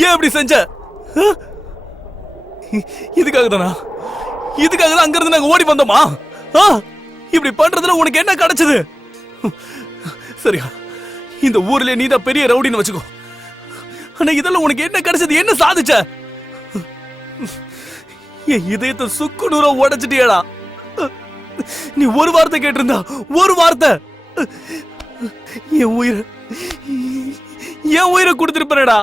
ஏன் அப்படி செஞ்ச? இதுக்காக தானா? இதுக்காக தான் அங்கிருந்து நாங்க ஓடி வந்தோமா? இப்படி பண்றதுல உனக்கு என்ன கிடைச்சது? சரியா, இந்த ஊர்ல நீதான் பெரிய ரவுடின்னு வச்சுக்கோ. ஆனா இதெல்லாம் உனக்கு என்ன கிடைச்சது? என்ன சாதிச்ச? என் இதயத்தை சுக்கு நூறா உடைச்சிட்டியடா. நீ ஒரு வார்த்தை கேட்டிருந்தா, ஒரு வார்த்தை, என் உயிரை கொடுத்திருப்பேனடா.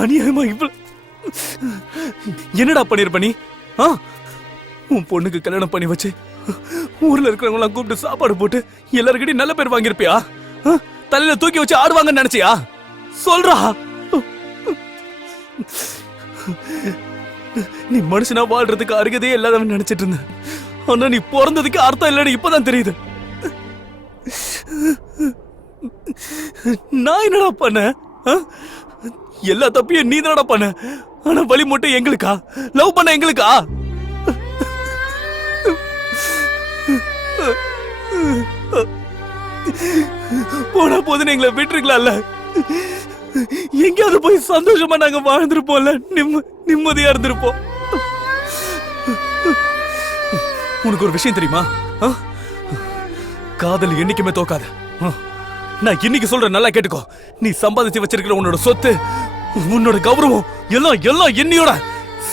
அநியாயமா இவ்வளவு என்னடா பண்ணிருப்ப நீ? உன் பொண்ணுக்கு கல்யாணம் பண்ணி வச்சு ஊர்ல இருக்கிறவங்க எல்லாம் கூப்பிட்டு சாப்பாடு போட்டு எல்லாருக்கிட்டையும் நல்ல பேர் வாங்கிருப்பியா? தலையில தூக்கி வச்சு ஆடுவாங்கன்னு நினைச்சியா? சொல்றா. நீ மனுஷனா வாழ்றதுக்கு அருகதையே இல்லாதவன் நினைச்சிட்டு இருந்த. ஆனா நீ பிறந்ததுக்கு அர்த்தம் இல்லைன்னு இப்பதான் தெரியுது. நான் என்னடா பண்ண? எல்லா தப்பையும் நீ தானடா பண்ண. ஆனா வழி மட்டும் எங்களுக்கா? லவ் பண்ண எங்களுக்கா? போனா போதுன்னு எங்களை விட்டுருக்கலாம்ல. எங்கேயாவது போய் சந்தோஷமா நாங்க வாழ்ந்திருப்போம்ல, நிம்மதியா இருந்திருப்போம். உனக்கு ஒரு விஷயம் தெரியுமா? காதல் என்னைக்குமே தோக்காது. நான் இன்னைக்கு சொல்றேன், நல்லா கேட்டுக்கோ. நீ சம்பாதிச்சு வச்சிருக்கிற உன்னோட சொத்து, உன்னோட கௌரவம் எல்லாம் எல்லாம் என்னையோட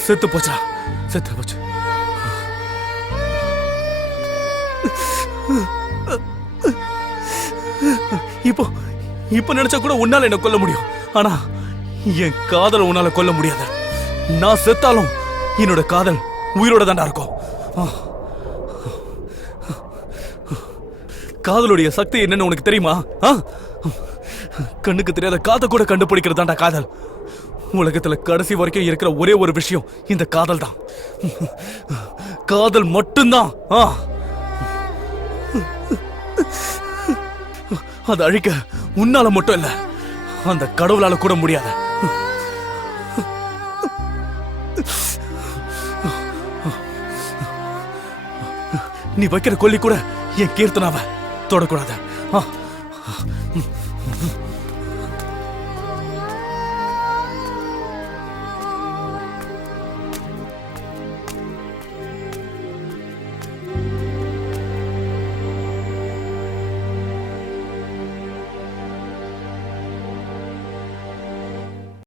செத்து போச்சா, செத்து போச்சு. இப்போ இப்ப நினைச்சா கூட உன்னால என்ன கொல்ல முடியும். ஆனா என் காதல உன்னால கொல்ல முடியாது. நான் செத்தாலும் என்னோட காதல் உயிரோட தாண்டா இருக்கும். காதலுடைய சக்தி என்னன்னு உனக்கு தெரியுமா? கண்ணுக்கு தெரியாத காதை கூட கண்டுபிடிக்கிறது தாண்டா காதல். உலகத்துல கடைசி வரைக்கும் இருக்கிற ஒரே ஒரு விஷயம் இந்த காதல் தான். காதல் மட்டும்தான். அது அழிக்க உன்னால மட்டும் இல்ல, அந்த கடவுளால கூட முடியாது. நீ வைக்கிற கொல்லி கூட என் கீர்த்தனாவை தொடக்கூடாது.